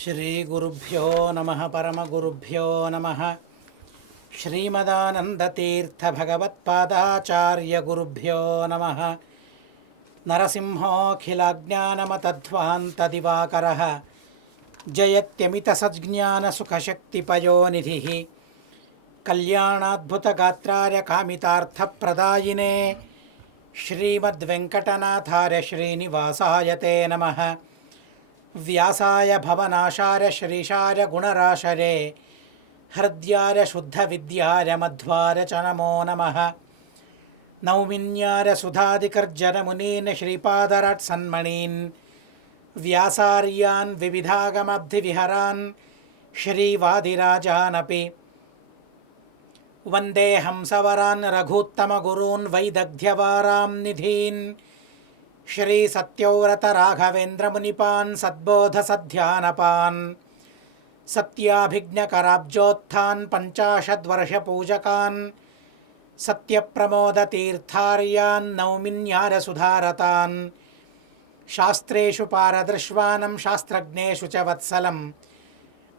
ಶ್ರೀಗುರುಭ್ಯೋ ನಮಃ ಪರಮಗುರುಭ್ಯೋ ನಮಃ. ಶ್ರೀಮದಾನಂದತೀರ್ಥಭಗವತ್ಪಾದಾಚಾರ್ಯಗುರುಭ್ಯೋ ನಮಃ. ನರಸಿಂಹೋऽಖಿಲಜ್ಞಾನಮತಧ್ವಾन्तದಿವಾಕರः ಜಯತ್ಯಮಿತಸಜ್ಞಾನಸುಖಶಕ್ತಿಪಯೋನಿಧಿः ಕಲ್ಯಾಣಾದ್ಭುತಗಾತ್ರಾರ್ಯ ಕಾಮಿತಾರ್ಥಪ್ರದಾಯಿನೇ ಶ್ರೀಮದ್ವೆಂಕಟನಾಥಾರ್ಯ ಶ್ರೀನಿವಾಸಾಯ ತೇ ನಮಃ. ವ್ಯಾಸಾಯ ಭವನಾಶಾರ್ಯ ಶ್ರೀಶಾರ್ಯ ಗುಣರಾಶರೇ ಹೃದ್ಯಾರ್ಯ ಶುದ್ಧವಿದ್ಯಾರ್ಯ ಮಧ್ವಾರ್ಯ ಚ ನಮೋ ನಮಃ. ನೌಮಿನ್ಯಾರ್ಯ ಸುಧಾಧಿಕರ್ಜನ ಮುನೀನ್ ಶ್ರೀಪಾದರಾಟ್ ಸನ್ಮಣೀನ್ ವ್ಯಾಸಾರ್ಯಾನ್ ವಿವಿಧಾಗಮಬ್ಧಿವಿಹರಾನ್ ಶ್ರೀವಾದಿರಾಜಾನಪಿ ವಂದೇ ಹಂಸವರಾನ್ ರಘೂತ್ತಮಗುರೂನ್ ವೈದಗ್ಧ್ಯವಾರಾಂ ನಿಧೀನ್ ಶ್ರೀ ಸತ್ಯವ್ರತ ರಾಘವೇಂದ್ರ ಮುನಿಪಾನ್ ಸದ್ಬೋಧಸಧ್ಯಾನಪಾನ್ ಸತ್ಯಾಭಿಜ್ಞಕರಾಬ್ಜೋತ್ಥಾನ್ ಪಂಚಾಶದ್ವರ್ಷಪೂಜಕಾನ್ ಸತ್ಯಪ್ರಮೋದತೀರ್ಥಾರ್ಯಾನ್ ನೌಮಿನ್ಯಾರ ಸುಧಾರತಾನ್ ಶಾಸ್ತ್ರೇಷು ಪಾರದೃಶ್ವಾನಂ ಶಾಸ್ತ್ರಜ್ಞೇಷು ಚ ವತ್ಸಲಂ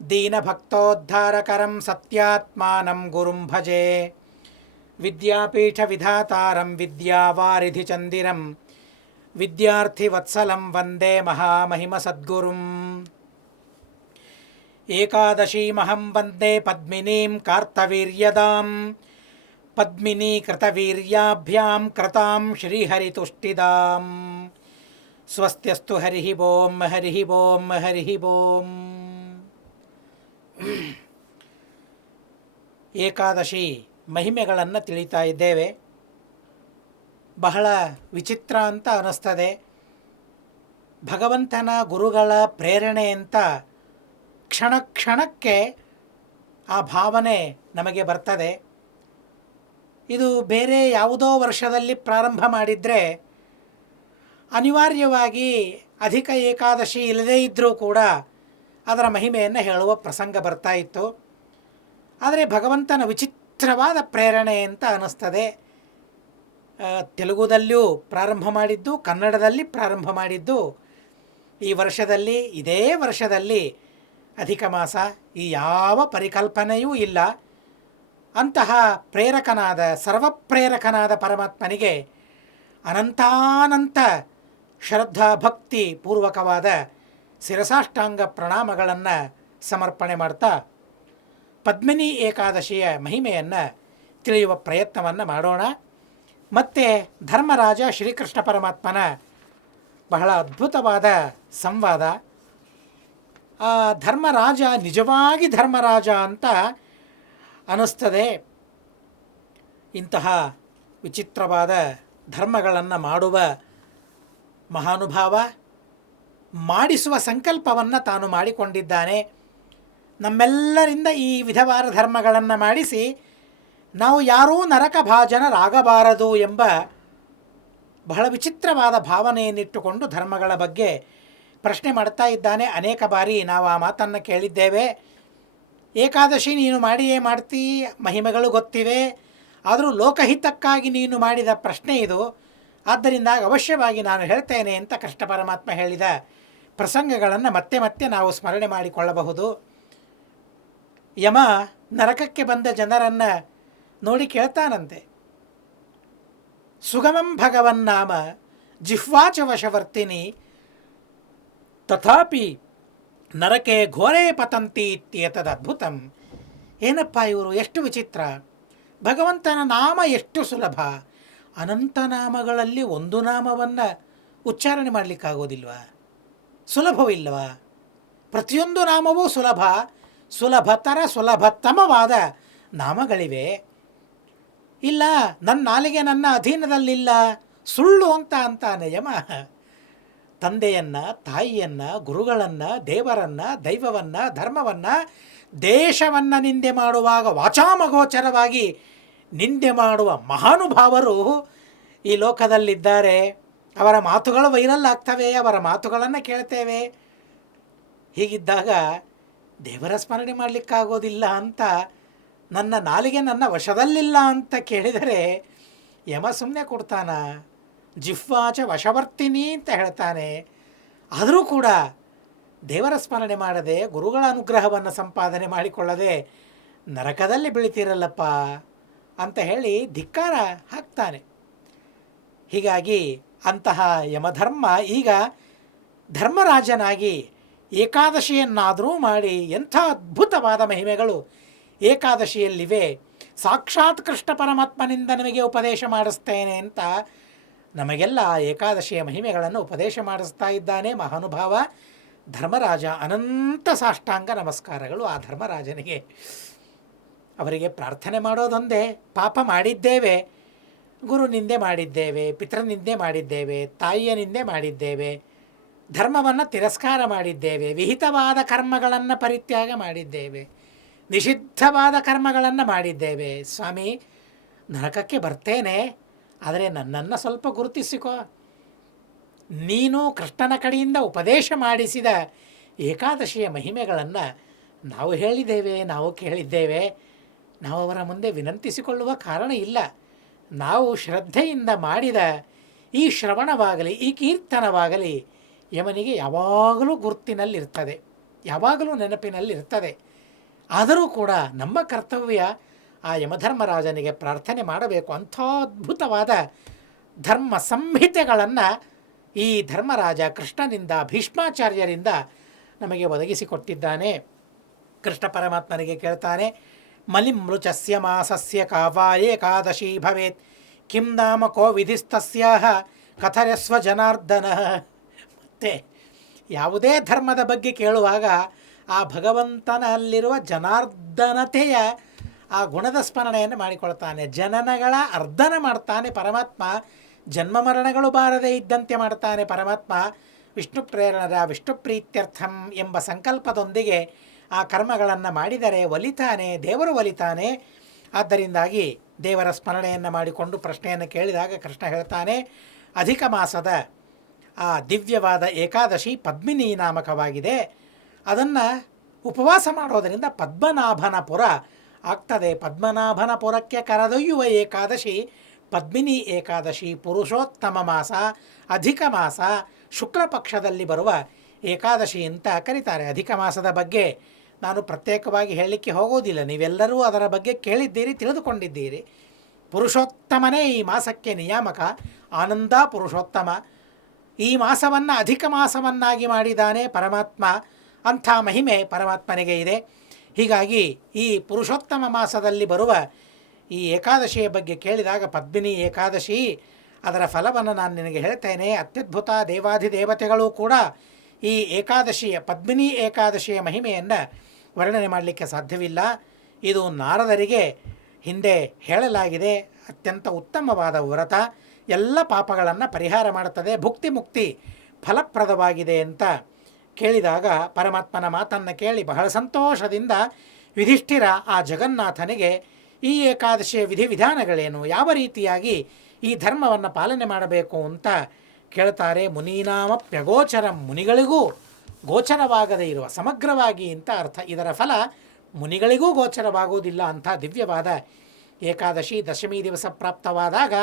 ದೀನಭಕ್ತೋದ್ಧಾರಕರಂ ಸತ್ಯಾತ್ಮಾನಂ ಗುರುಂ ಭಜೆ. ವಿದ್ಯಾಪೀಠವಿಧಾತಾರಂ ವಿದ್ಯಾವಾರಿಧಿಚಂದಿರಂ ವಿದ್ಯಾರ್ಥಿವತ್ಸಲಂ ವಂದೇ ಮಹಾಮಹಿಮಸದ್ಗುರುಂ. ಏಕಾದಶೀಮಹಂ ವಂದೇ ಪದ್ಮಿನೀಂ ಕಾರ್ತವೀರ್ಯದಾಂ ಪದ್ಮಿನೀಕೃತವೀರ್ಯಾಭ್ಯಾಂ ಕೃತಾಂ ಶ್ರೀಹರಿತುಷ್ಟಿದಾಂ. ಸ್ವಸ್ತ್ಯಸ್ತು ಹರಿಃ ಓಂ ಹರಿಃ ಓಂ ಹರಿಃ ಓಂ. ಏಕಾದಶಿ ಮಹಿಮೆಗಳನ್ನು ತಿಳಿತಾ ಇದ್ದೇವೆ. ಬಹಳ ವಿಚಿತ್ರ ಅಂತ ಅನ್ನಿಸ್ತದೆ. ಭಗವಂತನ ಗುರುಗಳ ಪ್ರೇರಣೆಯಂತ ಕ್ಷಣ ಕ್ಷಣಕ್ಕೆ ಆ ಭಾವನೆ ನಮಗೆ ಬರ್ತದೆ. ಇದು ಬೇರೆ ಯಾವುದೋ ವರ್ಷದಲ್ಲಿ ಪ್ರಾರಂಭ ಮಾಡಿದರೆ ಅನಿವಾರ್ಯವಾಗಿ ಅಧಿಕ ಏಕಾದಶಿ ಇಲ್ಲದೇ ಇದ್ದರೂ ಕೂಡ ಅದರ ಮಹಿಮೆಯನ್ನು ಹೇಳುವ ಪ್ರಸಂಗ ಬರ್ತಾ ಇತ್ತು. ಆದರೆ ಭಗವಂತನ ವಿಚಿತ್ರವಾದ ಪ್ರೇರಣೆ ಅಂತ ಅನ್ನಿಸ್ತದೆ. ತೆಲುಗುದಲ್ಲಿಯೂ ಪ್ರಾರಂಭ ಮಾಡಿದ್ದು, ಕನ್ನಡದಲ್ಲಿ ಪ್ರಾರಂಭ ಮಾಡಿದ್ದು, ಈ ವರ್ಷದಲ್ಲಿ ಇದೇ ವರ್ಷದಲ್ಲಿ ಅಧಿಕ ಮಾಸ, ಈ ಯಾವ ಪರಿಕಲ್ಪನೆಯೂ ಇಲ್ಲ. ಅಂತಹ ಪ್ರೇರಕನಾದ ಸರ್ವಪ್ರೇರಕನಾದ ಪರಮಾತ್ಮನಿಗೆ ಅನಂತಾನಂತ ಶ್ರದ್ಧಾ ಭಕ್ತಿ ಪೂರ್ವಕವಾದ ಶಿರಸಾಷ್ಟಾಂಗ ಪ್ರಣಾಮಗಳನ್ನು ಸಮರ್ಪಣೆ ಮಾಡ್ತಾ ಪದ್ಮಿನಿ ಏಕಾದಶಿಯ ಮಹಿಮೆಯನ್ನು ತಿಳಿಯುವ ಪ್ರಯತ್ನವನ್ನು ಮಾಡೋಣ. ಮತ್ತು ಧರ್ಮರಾಜ ಶ್ರೀಕೃಷ್ಣ ಪರಮಾತ್ಮನ ಬಹಳ ಅದ್ಭುತವಾದ ಸಂವಾದ. ಆ ಧರ್ಮರಾಜ ನಿಜವಾಗಿ ಧರ್ಮರಾಜ ಅಂತ ಅನ್ನಿಸ್ತದೆ. ಇಂತಹ ವಿಚಿತ್ರವಾದ ಧರ್ಮಗಳನ್ನು ಮಾಡುವ ಮಹಾನುಭಾವ ಮಾಡಿಸುವ ಸಂಕಲ್ಪವನ್ನು ತಾನು ಮಾಡಿಕೊಂಡಿದ್ದಾನೆ. ನಮ್ಮೆಲ್ಲರಿಂದ ಈ ವಿಧವಾದ ಧರ್ಮಗಳನ್ನು ಮಾಡಿಸಿ ನಾವು ಯಾರೂ ನರಕ ಭಾಜನರಾಗಬಾರದು ಎಂಬ ಬಹಳ ವಿಚಿತ್ರವಾದ ಭಾವನೆಯನ್ನಿಟ್ಟುಕೊಂಡು ಧರ್ಮಗಳ ಬಗ್ಗೆ ಪ್ರಶ್ನೆ ಮಾಡ್ತಾ ಇದ್ದಾನೆ. ಅನೇಕ ಬಾರಿ ನಾವು ಆ ಮಾತನ್ನು ಕೇಳಿದ್ದೇವೆ. ಏಕಾದಶಿ ನೀನು ಮಾಡಿಯೇ ಮಾಡ್ತೀ, ಮಹಿಮೆಗಳು ಗೊತ್ತಿವೆ, ಆದರೂ ಲೋಕಹಿತಕ್ಕಾಗಿ ನೀನು ಮಾಡಿದ ಪ್ರಶ್ನೆ ಇದು, ಆದ್ದರಿಂದ ಅವಶ್ಯವಾಗಿ ನಾನು ಹೇಳ್ತೇನೆ ಅಂತ ಕೃಷ್ಣ ಪರಮಾತ್ಮ ಹೇಳಿದ ಪ್ರಸಂಗಗಳನ್ನು ಮತ್ತೆ ಮತ್ತೆ ನಾವು ಸ್ಮರಣೆ ಮಾಡಿಕೊಳ್ಳಬಹುದು. ಯಮ ನರಕಕ್ಕೆ ಬಂದ ಜನರನ್ನು ನೋಡಿ ಕೇಳ್ತಾನಂತೆ, ಸುಗಮಂ ಭಗವನ್ನಾಮ ಜಿಹ್ವಾಚ ವಶವರ್ತಿನಿ ತಥಾಪಿ ನರಕೆ ಘೋರೇ ಪತಂತಿ ಇತ್ಯೇತದದ್ಭುತಂ. ಏನಪ್ಪ ಇವರು ಎಷ್ಟು ವಿಚಿತ್ರ! ಭಗವಂತನ ನಾಮ ಎಷ್ಟು ಸುಲಭ! ಅನಂತ ನಾಮಗಳಲ್ಲಿ ಒಂದು ನಾಮವನ್ನು ಉಚ್ಚಾರಣೆ ಮಾಡಲಿಕ್ಕಾಗೋದಿಲ್ವಾ? ಸುಲಭವಿಲ್ಲವಾ? ಪ್ರತಿಯೊಂದು ನಾಮವೂ ಸುಲಭ, ಸುಲಭತರ ಸುಲಭತಮವಾದ ನಾಮಗಳಿವೆ. ಇಲ್ಲ, ನನ್ನ ನಾಲಿಗೆ ನನ್ನ ಅಧೀನದಲ್ಲಿಲ್ಲ, ಸುಳ್ಳು ಅಂತ ಅಂತಾನೆ ಯಮ. ತಂದೆಯನ್ನು, ತಾಯಿಯನ್ನು, ಗುರುಗಳನ್ನು, ದೇವರನ್ನು, ದೈವವನ್ನು, ಧರ್ಮವನ್ನು, ದೇಶವನ್ನು ನಿಂದೆ ಮಾಡುವಾಗ ವಾಚಾಮಗೋಚರವಾಗಿ ನಿಂದೆ ಮಾಡುವ ಮಹಾನುಭಾವರು ಈ ಲೋಕದಲ್ಲಿದ್ದಾರೆ. ಅವರ ಮಾತುಗಳು ವೈರಲ್ ಆಗ್ತವೆ, ಅವರ ಮಾತುಗಳನ್ನು ಕೇಳ್ತೇವೆ. ಹೀಗಿದ್ದಾಗ ದೇವರ ಸ್ಮರಣೆ ಮಾಡಲಿಕ್ಕಾಗೋದಿಲ್ಲ ಅಂತ, ನನ್ನ ನಾಲಿಗೆ ನನ್ನ ವಶದಲ್ಲಿಲ್ಲ ಅಂತ ಕೇಳಿದರೆ ಯಮ ಸುಮ್ಮನೆ ಕೊಡ್ತಾನ? ಜಿಹ್ವಾಚ ವಶವರ್ತಿನಿ ಅಂತ ಹೇಳ್ತಾನೆ. ಆದರೂ ಕೂಡ ದೇವರ ಸ್ಮರಣೆ ಮಾಡದೆ ಗುರುಗಳ ಅನುಗ್ರಹವನ್ನು ಸಂಪಾದನೆ ಮಾಡಿಕೊಳ್ಳದೆ ನರಕದಲ್ಲಿ ಬೀಳ್ತೀರಲ್ಲಪ್ಪ ಅಂತ ಹೇಳಿ ಧಿಕ್ಕಾರ ಹಾಕ್ತಾನೆ. ಹೀಗಾಗಿ ಅಂತಹ ಯಮಧರ್ಮ ಈಗ ಧರ್ಮರಾಜನಾಗಿ ಏಕಾದಶಿಯನ್ನಾದರೂ ಮಾಡಿ ಎಂಥ ಅದ್ಭುತವಾದ ಮಹಿಮೆಗಳು ಏಕಾದಶಿಯಲ್ಲಿವೆ, ಸಾಕ್ಷಾತ್ ಕೃಷ್ಣ ಪರಮಾತ್ಮನಿಂದ ನಮಗೆ ಉಪದೇಶ ಮಾಡಿಸ್ತೇನೆ ಅಂತ ನಮಗೆಲ್ಲ ಏಕಾದಶಿಯ ಮಹಿಮೆಗಳನ್ನು ಉಪದೇಶ ಮಾಡಿಸ್ತಾ ಇದ್ದಾನೆ ಮಹಾನುಭಾವ ಧರ್ಮರಾಜ. ಅನಂತ ಸಾಷ್ಟಾಂಗ ನಮಸ್ಕಾರಗಳು ಆ ಧರ್ಮರಾಜನಿಗೆ. ಅವರಿಗೆ ಪ್ರಾರ್ಥನೆ ಮಾಡೋದೊಂದೇ, ಪಾಪ ಮಾಡಿದ್ದೇವೆ, ಗುರು ನಿಂದೆ ಮಾಡಿದ್ದೇವೆ, ಪಿತೃನಿಂದೆ ಮಾಡಿದ್ದೇವೆ, ತಾಯಿಯ ನಿಂದೆ ಮಾಡಿದ್ದೇವೆ, ಧರ್ಮವನ್ನು ತಿರಸ್ಕಾರ ಮಾಡಿದ್ದೇವೆ, ವಿಹಿತವಾದ ಕರ್ಮಗಳನ್ನು ಪರಿತ್ಯಾಗ ಮಾಡಿದ್ದೇವೆ, ನಿಷಿದ್ಧವಾದ ಕರ್ಮಗಳನ್ನು ಮಾಡಿದ್ದೇವೆ. ಸ್ವಾಮಿ, ನರಕಕ್ಕೆ ಬರ್ತೇನೆ, ಆದರೆ ನನ್ನನ್ನು ಸ್ವಲ್ಪ ಗುರುತಿಸಿಕೋ. ನೀನು ಕೃಷ್ಣನ ಕಡೆಯಿಂದ ಉಪದೇಶ ಮಾಡಿಸಿದ ಏಕಾದಶಿಯ ಮಹಿಮೆಗಳನ್ನು ನಾವು ಹೇಳಿದ್ದೇವೆ, ನಾವು ಕೇಳಿದ್ದೇವೆ, ನಾವು ಅವರ ಮುಂದೆ ವಿನಂತಿಸಿಕೊಳ್ಳುವ ಕಾರಣ ಇಲ್ಲ. ನಾವು ಶ್ರದ್ಧೆಯಿಂದ ಮಾಡಿದ ಈ ಶ್ರವಣವಾಗಲಿ ಈ ಕೀರ್ತನವಾಗಲಿ ಯಮನಿಗೆ ಯಾವಾಗಲೂ ಗುರ್ತಿನಲ್ಲಿರ್ತದೆ, ಯಾವಾಗಲೂ ನೆನಪಿನಲ್ಲಿರ್ತದೆ. ಆದರೂ ಕೂಡ ನಮ್ಮ ಕರ್ತವ್ಯ ಆ ಯಮಧರ್ಮರಾಜನಿಗೆ ಪ್ರಾರ್ಥನೆ ಮಾಡಬೇಕು. ಅಂಥ ಅದ್ಭುತವಾದ ಧರ್ಮ ಸಂಹಿತೆಗಳನ್ನು ಈ ಧರ್ಮರಾಜ ಕೃಷ್ಣನಿಂದ ಭೀಷ್ಮಾಚಾರ್ಯರಿಂದ ನಮಗೆ ಒದಗಿಸಿಕೊಟ್ಟಿದ್ದಾನೆ. ಕೃಷ್ಣ ಪರಮಾತ್ಮನಿಗೆ ಕೇಳ್ತಾನೆ, ಮಲಿಮೃಚಸ್ಯ ಮಾಸಸ್ಯ ಕಾವಾ ಏಕಾದಶಿ ಭವೇತ್ ಕಿಂ ನಾಮ ಕೋ ವಿಧಿಸ್ತಸ್ಯಾಹ ಕಥಯಸ್ವ ಜನಾರ್ದನ. ಮತ್ತೆ ಯಾವುದೇ ಧರ್ಮದ ಬಗ್ಗೆ ಕೇಳುವಾಗ ಆ ಭಗವಂತನಲ್ಲಿರುವ ಜನಾರ್ದನತೆಯ ಆ ಗುಣದ ಸ್ಮರಣೆಯನ್ನು ಮಾಡಿಕೊಳ್ತಾನೆ. ಜನನಗಳ ಅರ್ಧನ ಮಾಡ್ತಾನೆ ಪರಮಾತ್ಮ, ಜನ್ಮ ಮರಣಗಳು ಬಾರದೇ ಇದ್ದಂತೆ ಮಾಡ್ತಾನೆ ಪರಮಾತ್ಮ. ವಿಷ್ಣು ಪ್ರೇರಣದ ವಿಷ್ಣು ಪ್ರೀತ್ಯರ್ಥಂ ಎಂಬ ಸಂಕಲ್ಪದೊಂದಿಗೆ ಆ ಕರ್ಮಗಳನ್ನು ಮಾಡಿದರೆ ಒಲಿತಾನೆ, ದೇವರು ಒಲಿತಾನೆ. ಆದ್ದರಿಂದಾಗಿ ದೇವರ ಸ್ಮರಣೆಯನ್ನು ಮಾಡಿಕೊಂಡು ಪ್ರಶ್ನೆಯನ್ನು ಕೇಳಿದಾಗ ಕೃಷ್ಣ ಹೇಳ್ತಾನೆ, ಅಧಿಕ ಮಾಸದ ಆ ದಿವ್ಯವಾದ ಏಕಾದಶಿ ಪದ್ಮಿನಿ ನಾಮಕವಾಗಿದೆ. ಅದನ್ನು ಉಪವಾಸ ಮಾಡೋದರಿಂದ ಪದ್ಮನಾಭನ ಪುರ ಆಗ್ತದೆ. ಪದ್ಮನಾಭನ ಪುರಕ್ಕೆ ಕರೆದೊಯ್ಯುವ ಏಕಾದಶಿ ಪದ್ಮಿನಿ ಏಕಾದಶಿ, ಪುರುಷೋತ್ತಮ ಮಾಸ, ಅಧಿಕ ಮಾಸ, ಶುಕ್ಲ ಪಕ್ಷದಲ್ಲಿ ಬರುವ ಏಕಾದಶಿ ಅಂತ ಕರೀತಾರೆ. ಅಧಿಕ ಮಾಸದ ಬಗ್ಗೆ ನಾನು ಪ್ರತ್ಯೇಕವಾಗಿ ಹೇಳಲಿಕ್ಕೆ ಹೋಗೋದಿಲ್ಲ, ನೀವೆಲ್ಲರೂ ಅದರ ಬಗ್ಗೆ ಕೇಳಿದ್ದೀರಿ, ತಿಳಿದುಕೊಂಡಿದ್ದೀರಿ. ಪುರುಷೋತ್ತಮನೇ ಈ ಮಾಸಕ್ಕೆ ನಿಯಾಮಕ, ಆನಂದ ಪುರುಷೋತ್ತಮ. ಈ ಮಾಸವನ್ನು ಅಧಿಕ ಮಾಸವನ್ನಾಗಿ ಮಾಡಿದ್ದಾನೆ ಪರಮಾತ್ಮ. ಅಂಥ ಮಹಿಮೆ ಪರಮಾತ್ಮನಿಗೆ ಇದೆ. ಹೀಗಾಗಿ ಈ ಪುರುಷೋತ್ತಮ ಮಾಸದಲ್ಲಿ ಬರುವ ಈ ಏಕಾದಶಿಯ ಬಗ್ಗೆ ಕೇಳಿದಾಗ ಪದ್ಮಿನಿ ಏಕಾದಶಿ, ಅದರ ಫಲವನ್ನು ನಾನು ನಿನಗೆ ಹೇಳ್ತೇನೆ. ಅತ್ಯದ್ಭುತ. ದೇವಾಧಿದೇವತೆಗಳು ಕೂಡ ಈ ಏಕಾದಶಿಯ ಪದ್ಮಿನಿ ಏಕಾದಶಿಯ ಮಹಿಮೆಯನ್ನು ವರ್ಣನೆ ಮಾಡಲಿಕ್ಕೆ ಸಾಧ್ಯವಿಲ್ಲ. ಇದು ನಾರದರಿಗೆ ಹಿಂದೆ ಹೇಳಲಾಗಿದೆ. ಅತ್ಯಂತ ಉತ್ತಮವಾದ ವ್ರತ, ಎಲ್ಲ ಪಾಪಗಳನ್ನು ಪರಿಹಾರ ಮಾಡುತ್ತದೆ, ಭುಕ್ತಿ ಮುಕ್ತಿ ಫಲಪ್ರದವಾಗಿದೆ ಅಂತ ಕೇಳಿದಾಗ ಪರಮಾತ್ಮನ ಮಾತನ್ನು ಕೇಳಿ ಬಹಳ ಸಂತೋಷದಿಂದ ಯುಧಿಷ್ಠಿರ ಆ ಜಗನ್ನಾಥನಿಗೆ ಈ ಏಕಾದಶಿಯ ವಿಧಿವಿಧಾನಗಳೇನು, ಯಾವ ರೀತಿಯಾಗಿ ಈ ಧರ್ಮವನ್ನು ಪಾಲನೆ ಮಾಡಬೇಕು ಅಂತ ಕೇಳ್ತಾರೆ. ಮುನೀನಾಮಪ್ಯಗೋಚರಂ, ಮುನಿಗಳಿಗೂ ಗೋಚರವಾಗದೇ ಇರುವ, ಸಮಗ್ರವಾಗಿ ಅಂತ ಅರ್ಥ. ಇದರ ಫಲ ಮುನಿಗಳಿಗೂ ಗೋಚರವಾಗುವುದಿಲ್ಲ. ಅಂಥ ದಿವ್ಯವಾದ ಏಕಾದಶಿ ದಶಮಿ ದಿವಸ ಪ್ರಾಪ್ತವಾದಾಗ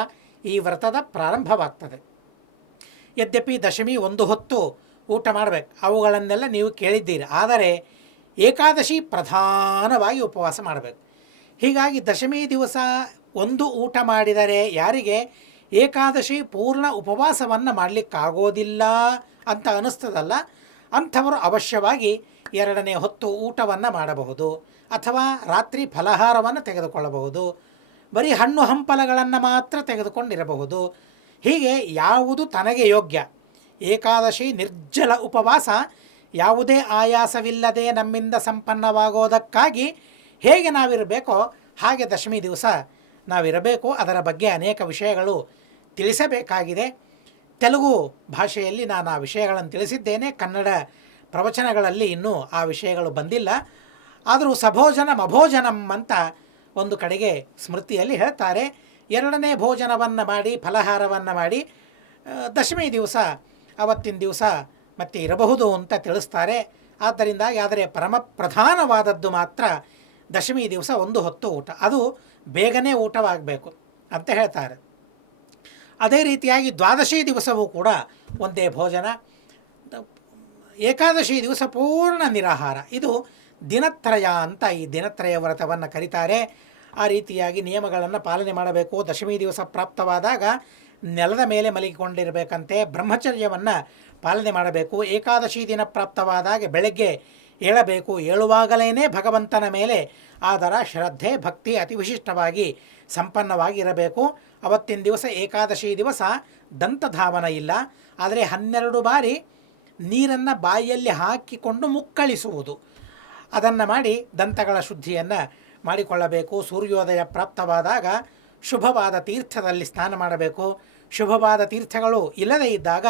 ಈ ವ್ರತದ ಪ್ರಾರಂಭವಾಗ್ತದೆ. ಯದ್ಯಪಿ ದಶಮಿ ಒಂದು ಹೊತ್ತು ಊಟ ಮಾಡಬೇಕು, ಅವುಗಳನ್ನೆಲ್ಲ ನೀವು ಕೇಳಿದ್ದೀರಿ. ಆದರೆ ಏಕಾದಶಿ ಪ್ರಧಾನವಾಗಿ ಉಪವಾಸ ಮಾಡಬೇಕು. ಹೀಗಾಗಿ ದಶಮಿ ದಿವಸ ಒಂದು ಊಟ ಮಾಡಿದರೆ ಯಾರಿಗೆ ಏಕಾದಶಿ ಪೂರ್ಣ ಉಪವಾಸವನ್ನು ಮಾಡಲಿಕ್ಕಾಗೋದಿಲ್ಲ ಅಂತ ಅನ್ನಿಸ್ತದಲ್ಲ, ಅಂಥವರು ಅವಶ್ಯವಾಗಿ ಎರಡನೇ ಹೊತ್ತು ಊಟವನ್ನು ಮಾಡಬಹುದು, ಅಥವಾ ರಾತ್ರಿ ಫಲಹಾರವನ್ನು ತೆಗೆದುಕೊಳ್ಳಬಹುದು, ಬರೀ ಹಣ್ಣು ಹಂಪಲಗಳನ್ನು ಮಾತ್ರ ತೆಗೆದುಕೊಂಡಿರಬಹುದು. ಹೀಗೆ ಯಾವುದು ತನಗೆ ಯೋಗ್ಯ. ಏಕಾದಶಿ ನಿರ್ಜಲ ಉಪವಾಸ ಯಾವುದೇ ಆಯಾಸವಿಲ್ಲದೆ ನಮ್ಮಿಂದ ಸಂಪನ್ನವಾಗೋದಕ್ಕಾಗಿ ಹೇಗೆ ನಾವಿರಬೇಕೋ ಹಾಗೆ ದಶಮಿ ದಿವಸ ನಾವಿರಬೇಕು. ಅದರ ಬಗ್ಗೆ ಅನೇಕ ವಿಷಯಗಳು ತಿಳಿಸಬೇಕಾಗಿದೆ. ತೆಲುಗು ಭಾಷೆಯಲ್ಲಿ ನಾನು ಆ ವಿಷಯಗಳನ್ನು ತಿಳಿಸಿದ್ದೇನೆ. ಕನ್ನಡ ಪ್ರವಚನಗಳಲ್ಲಿ ಇನ್ನೂ ಆ ವಿಷಯಗಳು ಬಂದಿಲ್ಲ. ಆದರೂ ಸಭೋಜನಂ ಅಭೋಜನಂ ಅಂತ ಒಂದು ಕಡೆಗೆ ಸ್ಮೃತಿಯಲ್ಲಿ ಹೇಳ್ತಾರೆ. ಎರಡನೇ ಭೋಜನವನ್ನು ಮಾಡಿ, ಫಲಹಾರವನ್ನು ಮಾಡಿ ದಶಮಿ ದಿವಸ ಅವತ್ತಿನ ದಿವಸ ಮತ್ತೆ ಇರಬಹುದು ಅಂತ ತಿಳಿಸ್ತಾರೆ. ಆದ್ದರಿಂದಾಗಿ ಆದರೆ ಪರಮ ಪ್ರಧಾನವಾದದ್ದು ಮಾತ್ರ ದಶಮಿ ದಿವಸ ಒಂದು ಹೊತ್ತು ಊಟ, ಅದು ಬೇಗನೆ ಊಟವಾಗಬೇಕು ಅಂತ ಹೇಳ್ತಾರೆ. ಅದೇ ರೀತಿಯಾಗಿ ದ್ವಾದಶಿ ದಿವಸವೂ ಕೂಡ ಒಂದೇ ಭೋಜನ. ಏಕಾದಶಿ ದಿವಸ ಪೂರ್ಣ ನಿರಾಹಾರ. ಇದು ದಿನತ್ರಯ ಅಂತ ಈ ದಿನತ್ರಯ ವ್ರತವನ್ನು ಕರೀತಾರೆ. ಆ ರೀತಿಯಾಗಿ ನಿಯಮಗಳನ್ನು ಪಾಲನೆ ಮಾಡಬೇಕು. ದಶಮಿ ದಿವಸ ಪ್ರಾಪ್ತವಾದಾಗ ನೆಲದ ಮೇಲೆ ಮಲಗಿಕೊಂಡಿರಬೇಕಂತೆ. ಬ್ರಹ್ಮಚರ್ಯವನ್ನು ಪಾಲನೆ ಮಾಡಬೇಕು. ಏಕಾದಶಿ ದಿನ ಪ್ರಾಪ್ತವಾದಾಗ ಬೆಳಗ್ಗೆ ಏಳಬೇಕು. ಏಳುವಾಗಲೇ ಭಗವಂತನ ಮೇಲೆ ಆದರ ಶ್ರದ್ಧೆ ಭಕ್ತಿ ಅತಿ ವಿಶಿಷ್ಟವಾಗಿ ಸಂಪನ್ನವಾಗಿರಬೇಕು. ಅವತ್ತಿನ ದಿವಸ ಏಕಾದಶಿ ದಿವಸ ದಂತಧಾವನ ಇಲ್ಲ, ಆದರೆ 12 ಬಾರಿ ನೀರನ್ನು ಬಾಯಿಯಲ್ಲಿ ಹಾಕಿಕೊಂಡು ಮುಕ್ಕಳಿಸುವುದು, ಅದನ್ನು ಮಾಡಿ ದಂತಗಳ ಶುದ್ಧಿಯನ್ನು ಮಾಡಿಕೊಳ್ಳಬೇಕು. ಸೂರ್ಯೋದಯ ಪ್ರಾಪ್ತವಾದಾಗ ಶುಭವಾದ ತೀರ್ಥದಲ್ಲಿ ಸ್ನಾನ ಮಾಡಬೇಕು. ಶುಭವಾದ ತೀರ್ಥಗಳು ಇಲ್ಲದೇ ಇದ್ದಾಗ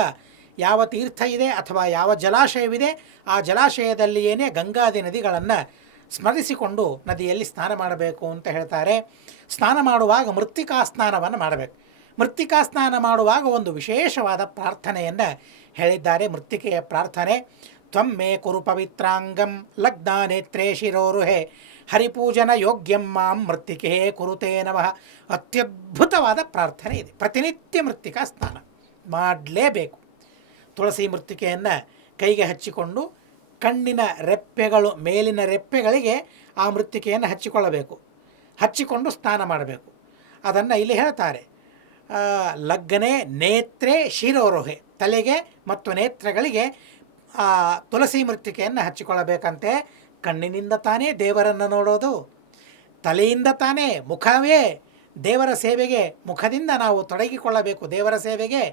ಯಾವ ತೀರ್ಥ ಇದೆ ಅಥವಾ ಯಾವ ಜಲಾಶಯವಿದೆ ಆ ಜಲಾಶಯದಲ್ಲಿಯೇ ಗಂಗಾದಿ ನದಿಗಳನ್ನು ಸ್ಮರಿಸಿಕೊಂಡು ನದಿಯಲ್ಲಿ ಸ್ನಾನ ಮಾಡಬೇಕು ಅಂತ ಹೇಳ್ತಾರೆ. ಸ್ನಾನ ಮಾಡುವಾಗ ಮೃತ್ತಿಕಾ ಸ್ನಾನವನ್ನು ಮಾಡಬೇಕು. ಮೃತ್ತಿಕಾ ಸ್ನಾನ ಮಾಡುವಾಗ ಒಂದು ವಿಶೇಷವಾದ ಪ್ರಾರ್ಥನೆಯನ್ನು ಹೇಳಿದ್ದಾರೆ. ಮೃತ್ತಿಕೆಯ ಪ್ರಾರ್ಥನೆ: ತ್ವಂ ಮೇ ಕುರು ಪವಿತ್ರಾಂಗಂ ಲಗ್ನ ನೇತ್ರೇ ಶಿರೋರುಹೆ ಹರಿಪೂಜನ ಯೋಗ್ಯಂ ಮಾಂ ಮೃತ್ತಿಕೆ ಕುರುತೇ ನಮಃ. ಅತ್ಯದ್ಭುತವಾದ ಪ್ರಾರ್ಥನೆ ಇದೆ. ಪ್ರತಿನಿತ್ಯ ಮೃತ್ತಿಕಾ ಸ್ನಾನ ಮಾಡಲೇಬೇಕು. ತುಳಸಿ ಮೃತ್ತಿಕೆಯನ್ನು ಕೈಗೆ ಹಚ್ಚಿಕೊಂಡು ಕಣ್ಣಿನ ರೆಪ್ಪೆಗಳು, ಮೇಲಿನ ರೆಪ್ಪೆಗಳಿಗೆ ಆ ಮೃತ್ತಿಕೆಯನ್ನು ಹಚ್ಚಿಕೊಳ್ಳಬೇಕು. ಹಚ್ಚಿಕೊಂಡು ಸ್ನಾನ ಮಾಡಬೇಕು. ಅದನ್ನು ಇಲ್ಲಿ ಹೇಳ್ತಾರೆ. ಲಗ್ನೇ ನೇತ್ರೇ ಶಿರೋರೋಹೆ, ತಲೆಗೆ ಮತ್ತು ನೇತ್ರಗಳಿಗೆ ತುಳಸಿ ಮೃತ್ತಿಕೆಯನ್ನು ಹಚ್ಚಿಕೊಳ್ಳಬೇಕಂತೆ. ಕಣ್ಣಿನಿಂದ ತಾನೇ ದೇವರನ್ನು ನೋಡೋದು, ತಲೆಯಿಂದ ತಾನೇ ಮುಖವೇ ದೇವರ ಸೇವೆಗೆ, ಮುಖದಿಂದ ನಾವು ತೊಡಗಿಕೊಳ್ಳಬೇಕು ದೇವರ ಸೇವೆಗೆ.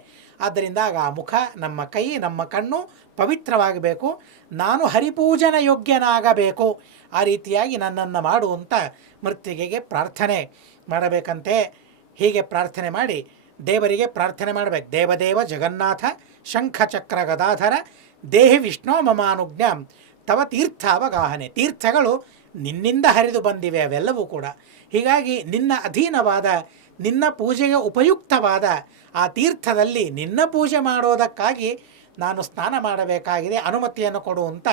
ಆದ್ದರಿಂದ ಆ ಮುಖ, ನಮ್ಮ ಕೈ, ನಮ್ಮ ಕಣ್ಣು ಪವಿತ್ರವಾಗಬೇಕು. ನಾನು ಹರಿಪೂಜನ ಯೋಗ್ಯನಾಗಬೇಕು. ಆ ರೀತಿಯಾಗಿ ನನ್ನನ್ನು ಮಾಡುವಂಥ ಮೃತ್ತಿಗೆಗೆ ಪ್ರಾರ್ಥನೆ ಮಾಡಬೇಕಂತೆ. ಹೀಗೆ ಪ್ರಾರ್ಥನೆ ಮಾಡಿ ದೇವರಿಗೆ ಪ್ರಾರ್ಥನೆ ಮಾಡಬೇಕು. ದೇವದೇವ ಜಗನ್ನಾಥ ಶಂಖಚಕ್ರ ಗದಾಧರ ದೇಹಿ ವಿಷ್ಣು ಮಮಾನುಜ್ಞಾಂ ತವ ತೀರ್ಥಾವಗಾಹನೆ. ತೀರ್ಥಗಳು ನಿನ್ನಿಂದ ಹರಿದು ಬಂದಿವೆ ಅವೆಲ್ಲವೂ ಕೂಡ. ಹೀಗಾಗಿ ನಿನ್ನ ಅಧೀನವಾದ, ನಿನ್ನ ಪೂಜೆಗೆ ಉಪಯುಕ್ತವಾದ ಆ ತೀರ್ಥದಲ್ಲಿ ನಿನ್ನ ಪೂಜೆ ಮಾಡೋದಕ್ಕಾಗಿ ನಾನು ಸ್ನಾನ ಮಾಡಬೇಕಾಗಿದೆ, ಅನುಮತಿಯನ್ನು ಕೊಡುವಂಥ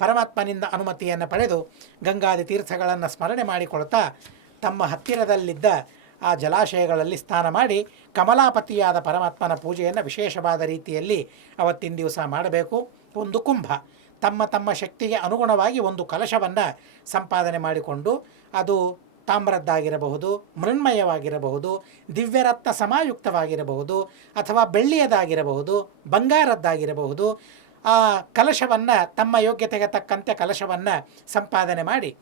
ಪರಮಾತ್ಮನಿಂದ ಅನುಮತಿಯನ್ನು ಪಡೆದು ಗಂಗಾದಿ ತೀರ್ಥಗಳನ್ನು ಸ್ಮರಣೆ ಮಾಡಿಕೊಳ್ತಾ ತಮ್ಮ ಹತ್ತಿರದಲ್ಲಿದ್ದ ಆ ಜಲಾಶಯಗಳಲ್ಲಿ ಸ್ನಾನ ಮಾಡಿ ಕಮಲಾಪತಿಯಾದ ಪರಮಾತ್ಮನ ಪೂಜೆಯನ್ನು ವಿಶೇಷವಾದ ರೀತಿಯಲ್ಲಿ ಅವತ್ತಿನ ದಿವಸ ಮಾಡಬೇಕು. ಒಂದು ಕುಂಭ, ತಮ್ಮ ತಮ್ಮ ಶಕ್ತಿಗೆ ಅನುಗುಣವಾಗಿ ಒಂದು ಕಲಶವನ್ನು ಸಂಪಾದನೆ ಮಾಡಿಕೊಂಡು, ಅದು ತಾಮ್ರದ್ದಾಗಿರಬಹುದು, ಮೃಣ್ಮಯವಾಗಿರಬಹುದು, ದಿವ್ಯರತ್ನ ಸಮಾಯುಕ್ತವಾಗಿರಬಹುದು, ಅಥವಾ ಬೆಳ್ಳಿಯದಾಗಿರಬಹುದು, ಬಂಗಾರದ್ದಾಗಿರಬಹುದು. ಆ ಕಲಶವನ್ನು ತಮ್ಮ ಯೋಗ್ಯತೆಗೆ ತಕ್ಕಂತೆ ಕಲಶವನ್ನು ಸಂಪಾದನೆ ಮಾಡಿ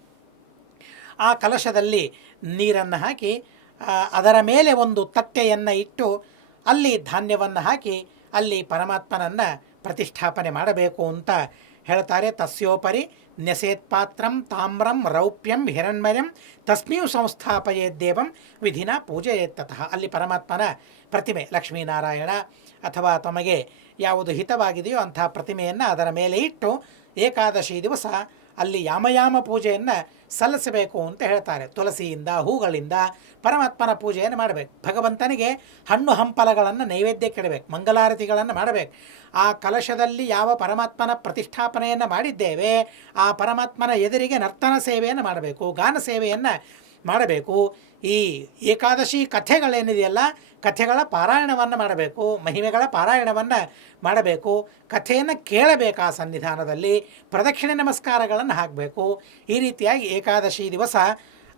ಆ ಕಲಶದಲ್ಲಿ ನೀರನ್ನು ಹಾಕಿ ಅದರ ಮೇಲೆ ಒಂದು ತಟ್ಟೆಯನ್ನು ಇಟ್ಟು ಅಲ್ಲಿ ಧಾನ್ಯವನ್ನು ಹಾಕಿ ಅಲ್ಲಿ ಪರಮಾತ್ಮನನ್ನು ಪ್ರತಿಷ್ಠಾಪನೆ ಮಾಡಬೇಕು ಅಂತ ಹೇಳ್ತಾರೆ. ತಸ್ಯೋಪರಿ ನ್ಯಸೇತ್ಪಾತ್ರಂ ತಾಮ್ರಂ ರೌಪ್ಯಂ ಹಿರಣ್ಮಯಂ ತಸ್ಮಿಂ ಸಂಸ್ಥಾಪಯೇದ್ದೇವಂ ವಿಧಿನ ಪೂಜೆಯೇತ್ತತಃ. ಅಲ್ಲಿ ಪರಮಾತ್ಮನ ಪ್ರತಿಮೆ, ಲಕ್ಷ್ಮೀನಾರಾಯಣ ಅಥವಾ ತಮಗೆ ಯಾವುದು ಹಿತವಾಗಿದೆಯೋ ಅಂಥ ಪ್ರತಿಮೆಯನ್ನು ಅದರ ಮೇಲೆ ಇಟ್ಟು ಏಕಾದಶಿ ದಿವಸ ಅಲ್ಲಿ ಯಾಮಯಾಮ ಪೂಜೆಯನ್ನು ಸಲ್ಲಿಸಬೇಕು ಅಂತ ಹೇಳ್ತಾರೆ. ತುಳಸಿಯಿಂದ, ಹೂಗಳಿಂದ ಪರಮಾತ್ಮನ ಪೂಜೆಯನ್ನು ಮಾಡಬೇಕು. ಭಗವಂತನಿಗೆ ಹಣ್ಣು ಹಂಪಲಗಳನ್ನು ನೈವೇದ್ಯಕ್ಕೆ ಇಡಬೇಕು, ಮಂಗಲಾರತಿಗಳನ್ನು ಮಾಡಬೇಕು. ಆ ಕಲಶದಲ್ಲಿ ಯಾವ ಪರಮಾತ್ಮನ ಪ್ರತಿಷ್ಠಾಪನೆಯನ್ನು ಮಾಡಿದ್ದೇವೆ ಆ ಪರಮಾತ್ಮನ ಎದುರಿಗೆ ನರ್ತನ ಸೇವೆಯನ್ನು ಮಾಡಬೇಕು, ಗಾನ ಸೇವೆಯನ್ನು ಮಾಡಬೇಕು. ಈ ಏಕಾದಶಿ ಕಥೆಗಳೇನಿದೆಯಲ್ಲ, ಕಥೆಗಳ ಪಾರಾಯಣವನ್ನು ಮಾಡಬೇಕು, ಮಹಿಮೆಗಳ ಪಾರಾಯಣವನ್ನು ಮಾಡಬೇಕು, ಕಥೆಯನ್ನು ಕೇಳಬೇಕು. ಆ ಸನ್ನಿಧಾನದಲ್ಲಿ ಪ್ರದಕ್ಷಿಣೆ ನಮಸ್ಕಾರಗಳನ್ನು ಹಾಕಬೇಕು. ಈ ರೀತಿಯಾಗಿ ಏಕಾದಶಿ ದಿವಸ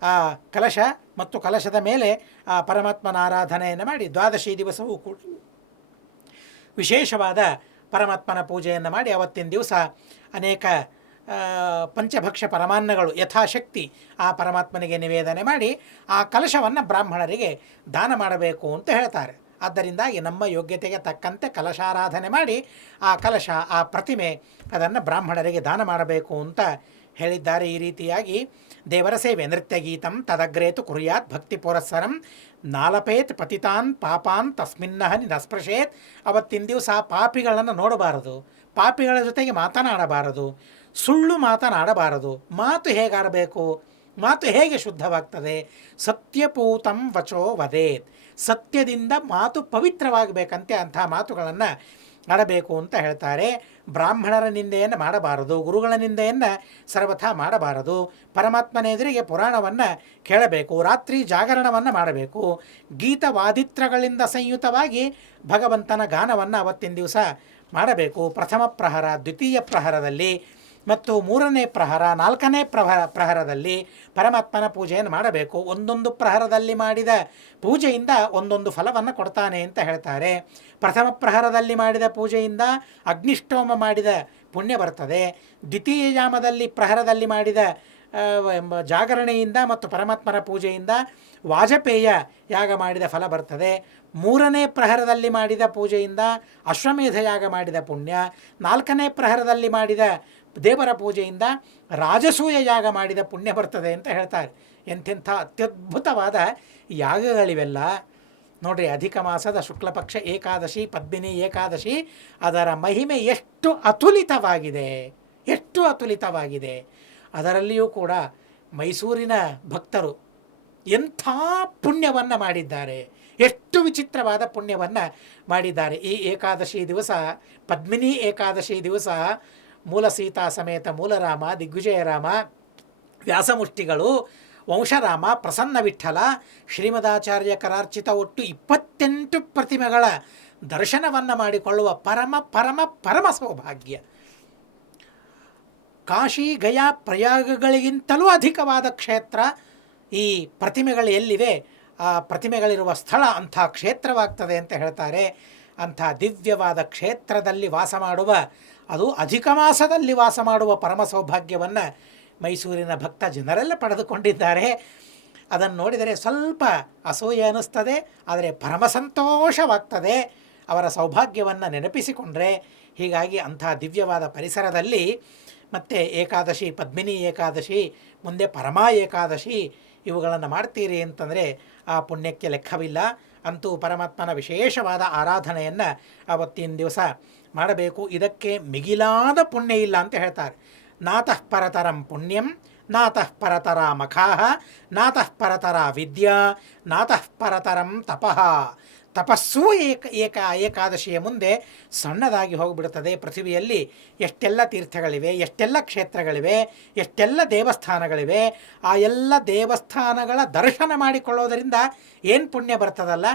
ಆ ಕಲಶ ಮತ್ತು ಕಲಶದ ಮೇಲೆ ಆ ಪರಮಾತ್ಮನ ಆರಾಧನೆಯನ್ನು ಮಾಡಿ ದ್ವಾದಶಿ ದಿವಸವೂ ಕೂಡ ವಿಶೇಷವಾದ ಪರಮಾತ್ಮನ ಪೂಜೆಯನ್ನು ಮಾಡಿ ಅವತ್ತಿನ ದಿವಸ ಅನೇಕ ಪಂಚಭಕ್ಷ ಪರಮಾನ್ನಗಳು ಯಥಾಶಕ್ತಿ ಆ ಪರಮಾತ್ಮನಿಗೆ ನಿವೇದನೆ ಮಾಡಿ ಆ ಕಲಶವನ್ನು ಬ್ರಾಹ್ಮಣರಿಗೆ ದಾನ ಮಾಡಬೇಕು ಅಂತ ಹೇಳ್ತಾರೆ. ಆದ್ದರಿಂದಾಗಿ ನಮ್ಮ ಯೋಗ್ಯತೆಗೆ ತಕ್ಕಂತೆ ಕಲಶಾರಾಧನೆ ಮಾಡಿ ಆ ಕಲಶ, ಆ ಪ್ರತಿಮೆ, ಅದನ್ನು ಬ್ರಾಹ್ಮಣರಿಗೆ ದಾನ ಮಾಡಬೇಕು ಅಂತ ಹೇಳಿದ್ದಾರೆ. ಈ ರೀತಿಯಾಗಿ ದೇವರ ಸೇವೆ ನೃತ್ಯಗೀತಂ ತದಗ್ರೇತು ಕುರ್ಯಾತ್ ಭಕ್ತಿ ಪುರಸ್ಸರಂ ನಾಲಪೇತ್ ಪತಿತಾನ್ ಪಾಪಾನ್ ತಸ್ಮಿನ್ನಹನಿ ನಸ್ಪೃಶೇತ್. ಅವತ್ತಿನ ದಿವಸ ಪಾಪಿಗಳನ್ನು ನೋಡಬಾರದು, ಪಾಪಿಗಳ ಜೊತೆಗೆ ಮಾತನಾಡಬಾರದು, ಸುಳ್ಳು ಮಾತನಾಡಬಾರದು. ಮಾತು ಹೇಗಾಡಬೇಕು, ಮಾತು ಹೇಗೆ ಶುದ್ಧವಾಗ್ತದೆ? ಸತ್ಯಪೂತಂ ವಚೋ ವದೇತ್, ಸತ್ಯದಿಂದ ಮಾತು ಪವಿತ್ರವಾಗಬೇಕಂತೆ ಅಂಥ ಮಾತುಗಳನ್ನು ಆಡಬೇಕು ಅಂತ ಹೇಳ್ತಾರೆ. ಬ್ರಾಹ್ಮಣರ ನಿಂದೆಯನ್ನು ಮಾಡಬಾರದು, ಗುರುಗಳ ನಿಂದೆಯನ್ನು ಸರ್ವಥಾ ಮಾಡಬಾರದು. ಪರಮಾತ್ಮನ ಎದುರಿಗೆ ಪುರಾಣವನ್ನು ಕೇಳಬೇಕು, ರಾತ್ರಿ ಜಾಗರಣವನ್ನು ಮಾಡಬೇಕು. ಗೀತವಾದಿತ್ರಗಳಿಂದ ಸಂಯುತವಾಗಿ ಭಗವಂತನ ಗಾನವನ್ನು ಅವತ್ತಿನ ದಿವಸ ಮಾಡಬೇಕು. ಪ್ರಥಮ ಪ್ರಹರ, ದ್ವಿತೀಯ ಪ್ರಹರದಲ್ಲಿ ಮತ್ತು ಮೂರನೇ ಪ್ರಹರ, ನಾಲ್ಕನೇ ಪ್ರಹರದಲ್ಲಿ ಪರಮಾತ್ಮನ ಪೂಜೆಯನ್ನು ಮಾಡಬೇಕು. ಒಂದೊಂದು ಪ್ರಹರದಲ್ಲಿ ಮಾಡಿದ ಪೂಜೆಯಿಂದ ಒಂದೊಂದು ಫಲವನ್ನು ಕೊಡ್ತಾನೆ ಅಂತ ಹೇಳ್ತಾರೆ. ಪ್ರಥಮ ಪ್ರಹರದಲ್ಲಿ ಮಾಡಿದ ಪೂಜೆಯಿಂದ ಅಗ್ನಿಷ್ಠೋಮ ಮಾಡಿದ ಪುಣ್ಯ ಬರ್ತದೆ. ದ್ವಿತೀಯ ಯಾಮದಲ್ಲಿ ಪ್ರಹರದಲ್ಲಿ ಮಾಡಿದ ಜಾಗರಣೆಯಿಂದ ಮತ್ತು ಪರಮಾತ್ಮನ ಪೂಜೆಯಿಂದ ವಾಜಪೇಯ ಯಾಗ ಮಾಡಿದ ಫಲ ಬರ್ತದೆ. ಮೂರನೇ ಪ್ರಹರದಲ್ಲಿ ಮಾಡಿದ ಪೂಜೆಯಿಂದ ಅಶ್ವಮೇಧ ಯಾಗ ಮಾಡಿದ ಪುಣ್ಯ, ನಾಲ್ಕನೇ ಪ್ರಹರದಲ್ಲಿ ಮಾಡಿದ ದೇವರ ಪೂಜೆಯಿಂದ ರಾಜಸೂಯ ಯಾಗ ಮಾಡಿದ ಪುಣ್ಯ ಬರ್ತದೆ ಅಂತ ಹೇಳ್ತಾರೆ. ಎಂಥೆಂಥ ಅತ್ಯದ್ಭುತವಾದ ಯಾಗಗಳಿವೆಲ್ಲ ನೋಡ್ರಿ. ಅಧಿಕ ಮಾಸದ ಶುಕ್ಲಪಕ್ಷ ಏಕಾದಶಿ, ಪದ್ಮಿನಿ ಏಕಾದಶಿ, ಅದರ ಮಹಿಮೆ ಎಷ್ಟು ಅತುಲಿತವಾಗಿದೆ, ಎಷ್ಟು ಅತುಲಿತವಾಗಿದೆ. ಅದರಲ್ಲಿಯೂ ಕೂಡ ಮೈಸೂರಿನ ಭಕ್ತರು ಎಂಥ ಪುಣ್ಯವನ್ನು ಮಾಡಿದ್ದಾರೆ, ಎಷ್ಟು ವಿಚಿತ್ರವಾದ ಪುಣ್ಯವನ್ನು ಮಾಡಿದ್ದಾರೆ. ಈ ಏಕಾದಶಿ ದಿವಸ, ಪದ್ಮಿನಿ ಏಕಾದಶಿ ದಿವಸ, ಮೂಲ ಸೀತಾ ಸಮೇತ ಮೂಲರಾಮ, ದಿಗ್ವಿಜಯರಾಮ, ವ್ಯಾಸಮುಷ್ಟಿಗಳು, ವಂಶರಾಮ, ಪ್ರಸನ್ನ ವಿಠಲ, ಶ್ರೀಮದಾಚಾರ್ಯ ಕರಾರ್ಚಿತ ಒಟ್ಟು 28 ಪ್ರತಿಮೆಗಳ ದರ್ಶನವನ್ನು ಮಾಡಿಕೊಳ್ಳುವ ಪರಮ ಪರಮ ಪರಮ ಸೌಭಾಗ್ಯ. ಕಾಶಿ, ಗಯಾ, ಪ್ರಯಾಗಗಳಿಗಿಂತಲೂ ಅಧಿಕವಾದ ಕ್ಷೇತ್ರ ಈ ಪ್ರತಿಮೆಗಳು ಎಲ್ಲಿವೆ, ಆ ಪ್ರತಿಮೆಗಳಿರುವ ಸ್ಥಳ ಅಂಥ ಕ್ಷೇತ್ರವಾಗ್ತದೆ ಅಂತ ಹೇಳ್ತಾರೆ. ಅಂಥ ದಿವ್ಯವಾದ ಕ್ಷೇತ್ರದಲ್ಲಿ ವಾಸ ಮಾಡುವ, ಅದು ಅಧಿಕ ಮಾಸದಲ್ಲಿ ವಾಸ ಮಾಡುವ ಪರಮ ಸೌಭಾಗ್ಯವನ್ನು ಮೈಸೂರಿನ ಭಕ್ತ ಜನರೆಲ್ಲ ಪಡೆದುಕೊಂಡಿದ್ದಾರೆ. ಅದನ್ನು ನೋಡಿದರೆ ಸ್ವಲ್ಪ ಅಸೂಯೆ ಅನ್ನಿಸ್ತದೆ, ಆದರೆ ಪರಮ ಸಂತೋಷವಾಗ್ತದೆ ಅವರ ಸೌಭಾಗ್ಯವನ್ನು ನೆನಪಿಸಿಕೊಂಡ್ರೆ. ಹೀಗಾಗಿ ಅಂಥ ದಿವ್ಯವಾದ ಪರಿಸರದಲ್ಲಿ ಮತ್ತು ಏಕಾದಶಿ, ಪದ್ಮಿನಿ ಏಕಾದಶಿ, ಮುಂದೆ ಪರಮಾ ಏಕಾದಶಿ ಇವುಗಳನ್ನು ಮಾಡ್ತೀರಿ ಅಂತಂದರೆ ಆ ಪುಣ್ಯಕ್ಕೆ ಲೆಕ್ಕವಿಲ್ಲ. ಅಂತೂ ಪರಮಾತ್ಮನ ವಿಶೇಷವಾದ ಆರಾಧನೆಯನ್ನು ಆವತ್ತಿನ ದಿವಸ ಮಾಡಬೇಕು. ಇದಕ್ಕೆ ಮಿಗಿಲಾದ ಪುಣ್ಯ ಇಲ್ಲ ಅಂತ ಹೇಳ್ತಾರೆ. ನಾತಃ ಪರತರಂ ಪುಣ್ಯಂ, ನಾತಃ ಪರತರ ಮಖಾಹ, ನಾತಃ ಪರತರ ವಿದ್ಯಾ, ನಾತಃ ಪರತರಂ ತಪಃ. ತಪಸ್ಸೂ ಏಕಾದಶಿಯ ಮುಂದೆ ಸಣ್ಣದಾಗಿ ಹೋಗಿಬಿಡುತ್ತದೆ. ಪೃಥ್ವಿಯಲ್ಲಿ ಎಷ್ಟೆಲ್ಲ ತೀರ್ಥಗಳಿವೆ, ಎಷ್ಟೆಲ್ಲ ಕ್ಷೇತ್ರಗಳಿವೆ, ಎಷ್ಟೆಲ್ಲ ದೇವಸ್ಥಾನಗಳಿವೆ. ಆ ಎಲ್ಲ ದೇವಸ್ಥಾನಗಳ ದರ್ಶನ ಮಾಡಿಕೊಳ್ಳೋದರಿಂದ ಏನು ಪುಣ್ಯ ಬರ್ತದಲ್ಲ,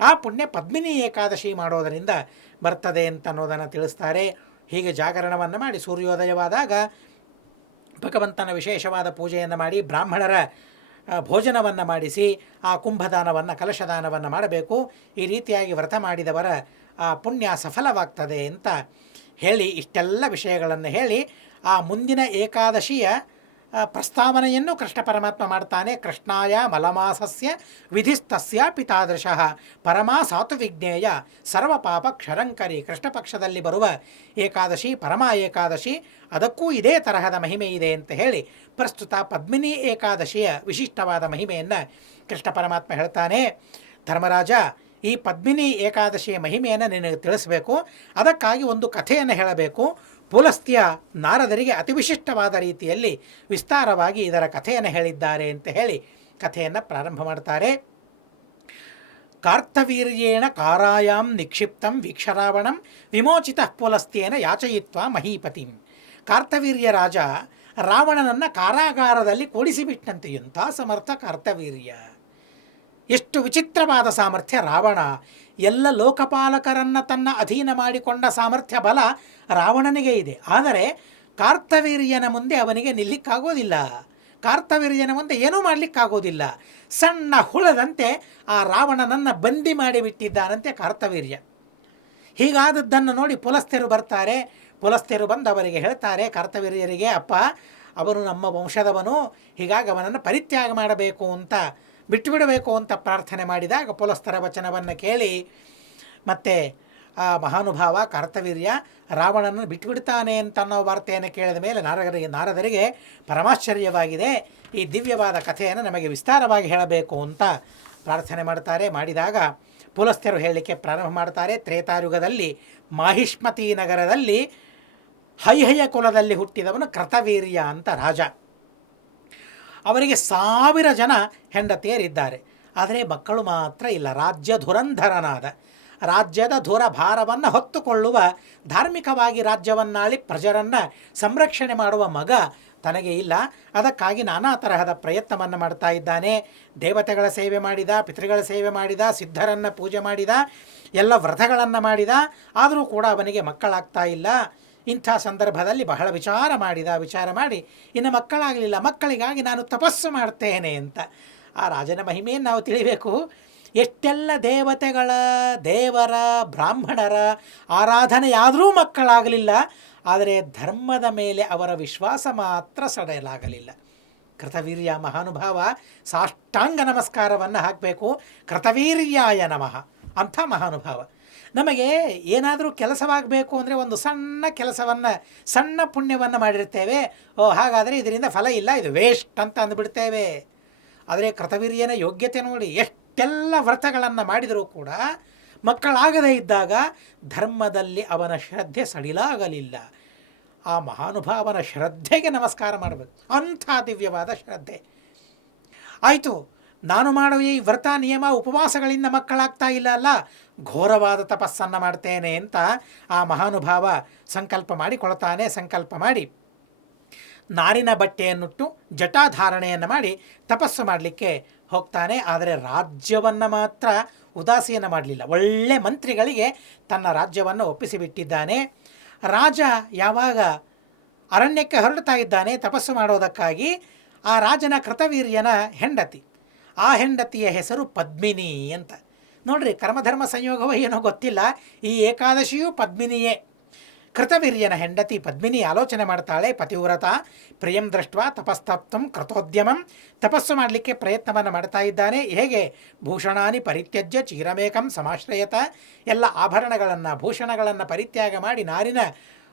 ಆ ಪುಣ್ಯ ಪದ್ಮಿನಿ ಏಕಾದಶಿ ಮಾಡೋದರಿಂದ ಬರ್ತದೆ ಅಂತ ಅನ್ನೋದನ್ನು ತಿಳಿಸ್ತಾರೆ. ಹೀಗೆ ಜಾಗರಣವನ್ನು ಮಾಡಿ ಸೂರ್ಯೋದಯವಾದಾಗ ಭಗವಂತನ ವಿಶೇಷವಾದ ಪೂಜೆಯನ್ನು ಮಾಡಿ ಬ್ರಾಹ್ಮಣರ ಭೋಜನವನ್ನು ಮಾಡಿಸಿ ಆ ಕುಂಭದಾನವನ್ನು, ಕಲಶದಾನವನ್ನು ಮಾಡಬೇಕು. ಈ ರೀತಿಯಾಗಿ ವ್ರತ ಮಾಡಿದವರ ಆ ಪುಣ್ಯ ಸಫಲವಾಗ್ತದೆ ಅಂತ ಹೇಳಿ ಇಷ್ಟೆಲ್ಲ ವಿಷಯಗಳನ್ನು ಹೇಳಿ ಆ ಮುಂದಿನ ಏಕಾದಶಿಯ ಪ್ರಸ್ತಾವನೆಯನ್ನು ಕೃಷ್ಣ ಪರಮಾತ್ಮ ಮಾಡ್ತಾನೆ. ಕೃಷ್ಣಾಯ ಮಲಮಾಸಸ್ಯ ವಿಧಿಸ್ತಸ್ಯಾಪಿ ತಾದೃಶಃ ಪರಮಾ ಸಾತು ವಿಜ್ಞೇಯ ಸರ್ವಪಾಪ ಕ್ಷರಂಕರಿ. ಕೃಷ್ಣ ಪಕ್ಷದಲ್ಲಿ ಬರುವ ಏಕಾದಶಿ ಪರಮಾ ಏಕಾದಶಿ, ಅದಕ್ಕೂ ಇದೇ ತರಹದ ಮಹಿಮೆ ಇದೆ ಅಂತ ಹೇಳಿ ಪ್ರಸ್ತುತ ಪದ್ಮಿನಿ ಏಕಾದಶಿಯ ವಿಶಿಷ್ಟವಾದ ಮಹಿಮೆಯನ್ನು ಕೃಷ್ಣ ಪರಮಾತ್ಮ ಹೇಳ್ತಾನೆ. ಧರ್ಮರಾಜ, ಈ ಪದ್ಮಿನಿ ಏಕಾದಶಿಯ ಮಹಿಮೆಯನ್ನು ನಿನಗೆ ತಿಳಿಸಬೇಕು, ಅದಕ್ಕಾಗಿ ಒಂದು ಕಥೆಯನ್ನು ಹೇಳಬೇಕು. ಪುಲಸ್ತ್ಯ ನಾರದರಿಗೆ ಅತಿ ವಿಶಿಷ್ಟವಾದ ರೀತಿಯಲ್ಲಿ ವಿಸ್ತಾರವಾಗಿ ಇದರ ಕಥೆಯನ್ನು ಹೇಳಿದ್ದಾರೆ ಅಂತ ಹೇಳಿ ಕಥೆಯನ್ನು ಪ್ರಾರಂಭ ಮಾಡ್ತಾರೆ. ಕಾರ್ತವೀರ್ಯೇಣ ಕಾರಾಯಾಂ ನಿಕ್ಷಿಪ್ತಂ ವೀಕ್ಷರಾವಣಂ ವಿಮೋಚಿತಃ ಪುಲಸ್ತ್ಯೇನ ಯಾಚಯಿತ್ವ ಮಹೀಪತಿಂ. ಕಾರ್ತವೀರ್ಯ ರಾಜ ರಾವಣನನ್ನು ಕಾರಾಗಾರದಲ್ಲಿ ಕೂಡಿಸಿಬಿಟ್ಟಂತೆ. ಎಂಥ ಸಮರ್ಥ ಕಾರ್ತವೀರ್ಯ! ಎಷ್ಟು ವಿಚಿತ್ರವಾದ ಸಾಮರ್ಥ್ಯ ರಾವಣ! ಎಲ್ಲ ಲೋಕಪಾಲಕರನ್ನು ತನ್ನ ಅಧೀನ ಮಾಡಿಕೊಂಡ ಸಾಮರ್ಥ್ಯ ಬಲ ರಾವಣನಿಗೆ ಇದೆ. ಆದರೆ ಕಾರ್ತವೀರ್ಯನ ಮುಂದೆ ಅವನಿಗೆ ನಿಲ್ಲಿಕ್ಕಾಗೋದಿಲ್ಲ. ಕಾರ್ತವೀರ್ಯನ ಮುಂದೆ ಏನೂ ಮಾಡಲಿಕ್ಕಾಗೋದಿಲ್ಲ. ಸಣ್ಣ ಹುಳದಂತೆ ಆ ರಾವಣನನ್ನು ಬಂದಿ ಮಾಡಿಬಿಟ್ಟಿದ್ದಾನಂತೆ ಕಾರ್ತವೀರ್ಯ. ಹೀಗಾದದ್ದನ್ನು ನೋಡಿ ಪುಲಸ್ತ್ಯರು ಬರ್ತಾರೆ. ಪುಲಸ್ತ್ಯರು ಬಂದು ಅವರಿಗೆ ಹೇಳ್ತಾರೆ, ಕಾರ್ತವೀರ್ಯರಿಗೆ, ಅಪ್ಪ, ಅವನು ನಮ್ಮ ವಂಶದವನು, ಹೀಗಾಗಿ ಅವನನ್ನು ಪರಿತ್ಯಾಗ ಮಾಡಬೇಕು ಅಂತ, ಬಿಟ್ಟುಬಿಡಬೇಕು ಅಂತ ಪ್ರಾರ್ಥನೆ ಮಾಡಿದಾಗ ಪುಲಸ್ತರ ವಚನವನ್ನು ಕೇಳಿ ಮತ್ತು ಆ ಮಹಾನುಭಾವ ಕಾರ್ತವೀರ್ಯ ರಾವಣನನ್ನು ಬಿಟ್ಟುಬಿಡ್ತಾನೆ ಅಂತ ಅನ್ನೋ ವಾರ್ತೆಯನ್ನು ಕೇಳಿದ ಮೇಲೆ ನಾರದರಿಗೆ ಪರಮಾಶ್ಚರ್ಯವಾಗಿದೆ. ಈ ದಿವ್ಯವಾದ ಕಥೆಯನ್ನು ನಮಗೆ ವಿಸ್ತಾರವಾಗಿ ಹೇಳಬೇಕು ಅಂತ ಪ್ರಾರ್ಥನೆ ಮಾಡ್ತಾರೆ. ಮಾಡಿದಾಗ ಪುಲಸ್ತ್ಯರು ಹೇಳಲಿಕ್ಕೆ ಪ್ರಾರಂಭ ಮಾಡ್ತಾರೆ. ತ್ರೇತಾಯುಗದಲ್ಲಿ ಮಾಹಿಷ್ಮತಿ ನಗರದಲ್ಲಿ ಹೈಹಯ ಕುಲದಲ್ಲಿ ಹುಟ್ಟಿದವನು ಕೃತವೀರ್ಯ ಅಂತ ರಾಜ. ಅವರಿಗೆ 1000 ಜನ ಹೆಂಡತಿಯರಿದ್ದಾರೆ, ಆದರೆ ಮಕ್ಕಳು ಮಾತ್ರ ಇಲ್ಲ. ರಾಜ್ಯ ಧುರಂಧರನಾದ, ರಾಜ್ಯದ ಧುರ ಭಾರವನ್ನು ಹೊತ್ತುಕೊಳ್ಳುವ, ಧಾರ್ಮಿಕವಾಗಿ ರಾಜ್ಯವನ್ನಾಳಿ ಪ್ರಜರನ್ನು ಸಂರಕ್ಷಣೆ ಮಾಡುವ ಮಗ ತನಗೆ ಇಲ್ಲ. ಅದಕ್ಕಾಗಿ ನಾನಾ ತರಹದ ಪ್ರಯತ್ನವನ್ನು ಮಾಡ್ತಾ ಇದ್ದಾನೆ. ದೇವತೆಗಳ ಸೇವೆ ಮಾಡಿದ, ಪಿತೃಗಳ ಸೇವೆ ಮಾಡಿದ, ಸಿದ್ಧರನ್ನು ಪೂಜೆ ಮಾಡಿದ, ಎಲ್ಲ ವ್ರತಗಳನ್ನು ಮಾಡಿದ, ಆದರೂ ಕೂಡ ಅವನಿಗೆ ಮಕ್ಕಳಾಗ್ತಾ ಇಲ್ಲ. ಇಂಥ ಸಂದರ್ಭದಲ್ಲಿ ಬಹಳ ವಿಚಾರ ಮಾಡಿ ಇನ್ನು ಮಕ್ಕಳಾಗಲಿಲ್ಲ, ಮಕ್ಕಳಿಗಾಗಿ ನಾನು ತಪಸ್ಸು ಮಾಡ್ತೇನೆ ಅಂತ. ಆ ರಾಜನ ಮಹಿಮೆಯನ್ನು ನಾವು ತಿಳಿಬೇಕು. ಎಷ್ಟೆಲ್ಲ ದೇವತೆಗಳ, ದೇವರ, ಬ್ರಾಹ್ಮಣರ ಆರಾಧನೆಯಾದರೂ ಮಕ್ಕಳಾಗಲಿಲ್ಲ, ಆದರೆ ಧರ್ಮದ ಮೇಲೆ ಅವರ ವಿಶ್ವಾಸ ಮಾತ್ರ ಸಡೆಯಲಾಗಲಿಲ್ಲ. ಕೃತವೀರ್ಯ ಮಹಾನುಭಾವ ಸಾಷ್ಟಾಂಗ ನಮಸ್ಕಾರವನ್ನು ಹಾಕಬೇಕು. ಕೃತವೀರ್ಯಾಯ ನಮಃ ಅಂಥ ಮಹಾನುಭಾವ. ನಮಗೆ ಏನಾದರೂ ಕೆಲಸವಾಗಬೇಕು ಅಂದರೆ ಒಂದು ಸಣ್ಣ ಕೆಲಸವನ್ನು, ಸಣ್ಣ ಪುಣ್ಯವನ್ನು ಮಾಡಿರ್ತೇವೆ. ಹಾಗಾದರೆ ಇದರಿಂದ ಫಲ ಇಲ್ಲ, ಇದು ವೇಸ್ಟ್ ಅಂತ ಅಂದುಬಿಡ್ತೇವೆ. ಆದರೆ ಕೃತವೀರ್ಯನ ಯೋಗ್ಯತೆ ನೋಡಿ, ಎಷ್ಟೆಲ್ಲ ವ್ರತಗಳನ್ನು ಮಾಡಿದರೂ ಕೂಡ ಮಕ್ಕಳಾಗದೇ ಇದ್ದಾಗ ಧರ್ಮದಲ್ಲಿ ಅವನ ಶ್ರದ್ಧೆ ಸಡಿಲಾಗಲಿಲ್ಲ. ಆ ಮಹಾನುಭಾವನ ಶ್ರದ್ಧೆಗೆ ನಮಸ್ಕಾರ ಮಾಡಬೇಕು. ಅಂಥ ದಿವ್ಯವಾದ ಶ್ರದ್ಧೆ. ಆಯಿತು, ನಾನು ಮಾಡುವ ಈ ವ್ರತ ನಿಯಮ ಉಪವಾಸಗಳಿಂದ ಮಕ್ಕಳಾಗ್ತಾ ಇಲ್ಲ ಅಲ್ಲ, ಘೋರವಾದ ತಪಸ್ಸನ್ನು ಮಾಡ್ತೇನೆ ಅಂತ ಆ ಮಹಾನುಭಾವ ಸಂಕಲ್ಪ ಮಾಡಿಕೊಳ್ತಾನೆ. ಸಂಕಲ್ಪ ಮಾಡಿ ನಾರಿನ ಬಟ್ಟೆಯನ್ನುಟ್ಟು ಜಟಾಧಾರಣೆಯನ್ನು ಮಾಡಿ ತಪಸ್ಸು ಮಾಡಲಿಕ್ಕೆ ಹೋಗ್ತಾನೆ. ಆದರೆ ರಾಜ್ಯವನ್ನು ಮಾತ್ರ ಉದಾಸೀನ ಮಾಡಲಿಲ್ಲ. ಒಳ್ಳೆ ಮಂತ್ರಿಗಳಿಗೆ ತನ್ನ ರಾಜ್ಯವನ್ನು ಒಪ್ಪಿಸಿಬಿಟ್ಟಿದ್ದಾನೆ. ರಾಜ ಯಾವಾಗ ಅರಣ್ಯಕ್ಕೆ ಹೊರಡ್ತಾ ಇದ್ದಾನೆ ತಪಸ್ಸು ಮಾಡೋದಕ್ಕಾಗಿ, ಆ ರಾಜನ ಕೃತವೀರ್ಯನ ಹೆಂಡತಿ, ಆ ಹೆಂಡತಿಯ ಹೆಸರು ಪದ್ಮಿನಿ ಅಂತ. ನೋಡ್ರಿ, ಕರ್ಮಧರ್ಮ ಸಂಯೋಗವೋ ಏನೋ ಗೊತ್ತಿಲ್ಲ, ಈ ಏಕಾದಶಿಯೂ ಪದ್ಮಿನಿಯೇ. ಕೃತವೀರ್ಯನ ಹೆಂಡತಿ ಪದ್ಮಿನಿ ಆಲೋಚನೆ ಮಾಡ್ತಾಳೆ. ಪತಿವ್ರತ ಪ್ರಿಯಂ ದೃಷ್ಟ ತಪಸ್ತಪ್ತಂ ಕೃತೋದ್ಯಮಂ, ತಪಸ್ಸು ಮಾಡಲಿಕ್ಕೆ ಪ್ರಯತ್ನವನ್ನು ಮಾಡ್ತಾ ಇದ್ದಾನೆ. ಹೇಗೆ? ಭೂಷಣಾನಿ ಪರಿತ್ಯಜ್ಯ ಚೀರಮೇಕಂ ಸಮಾಶ್ರಯತ, ಎಲ್ಲ ಆಭರಣಗಳನ್ನು, ಭೂಷಣಗಳನ್ನು ಪರಿತ್ಯಾಗ ಮಾಡಿ ನಾರಿನ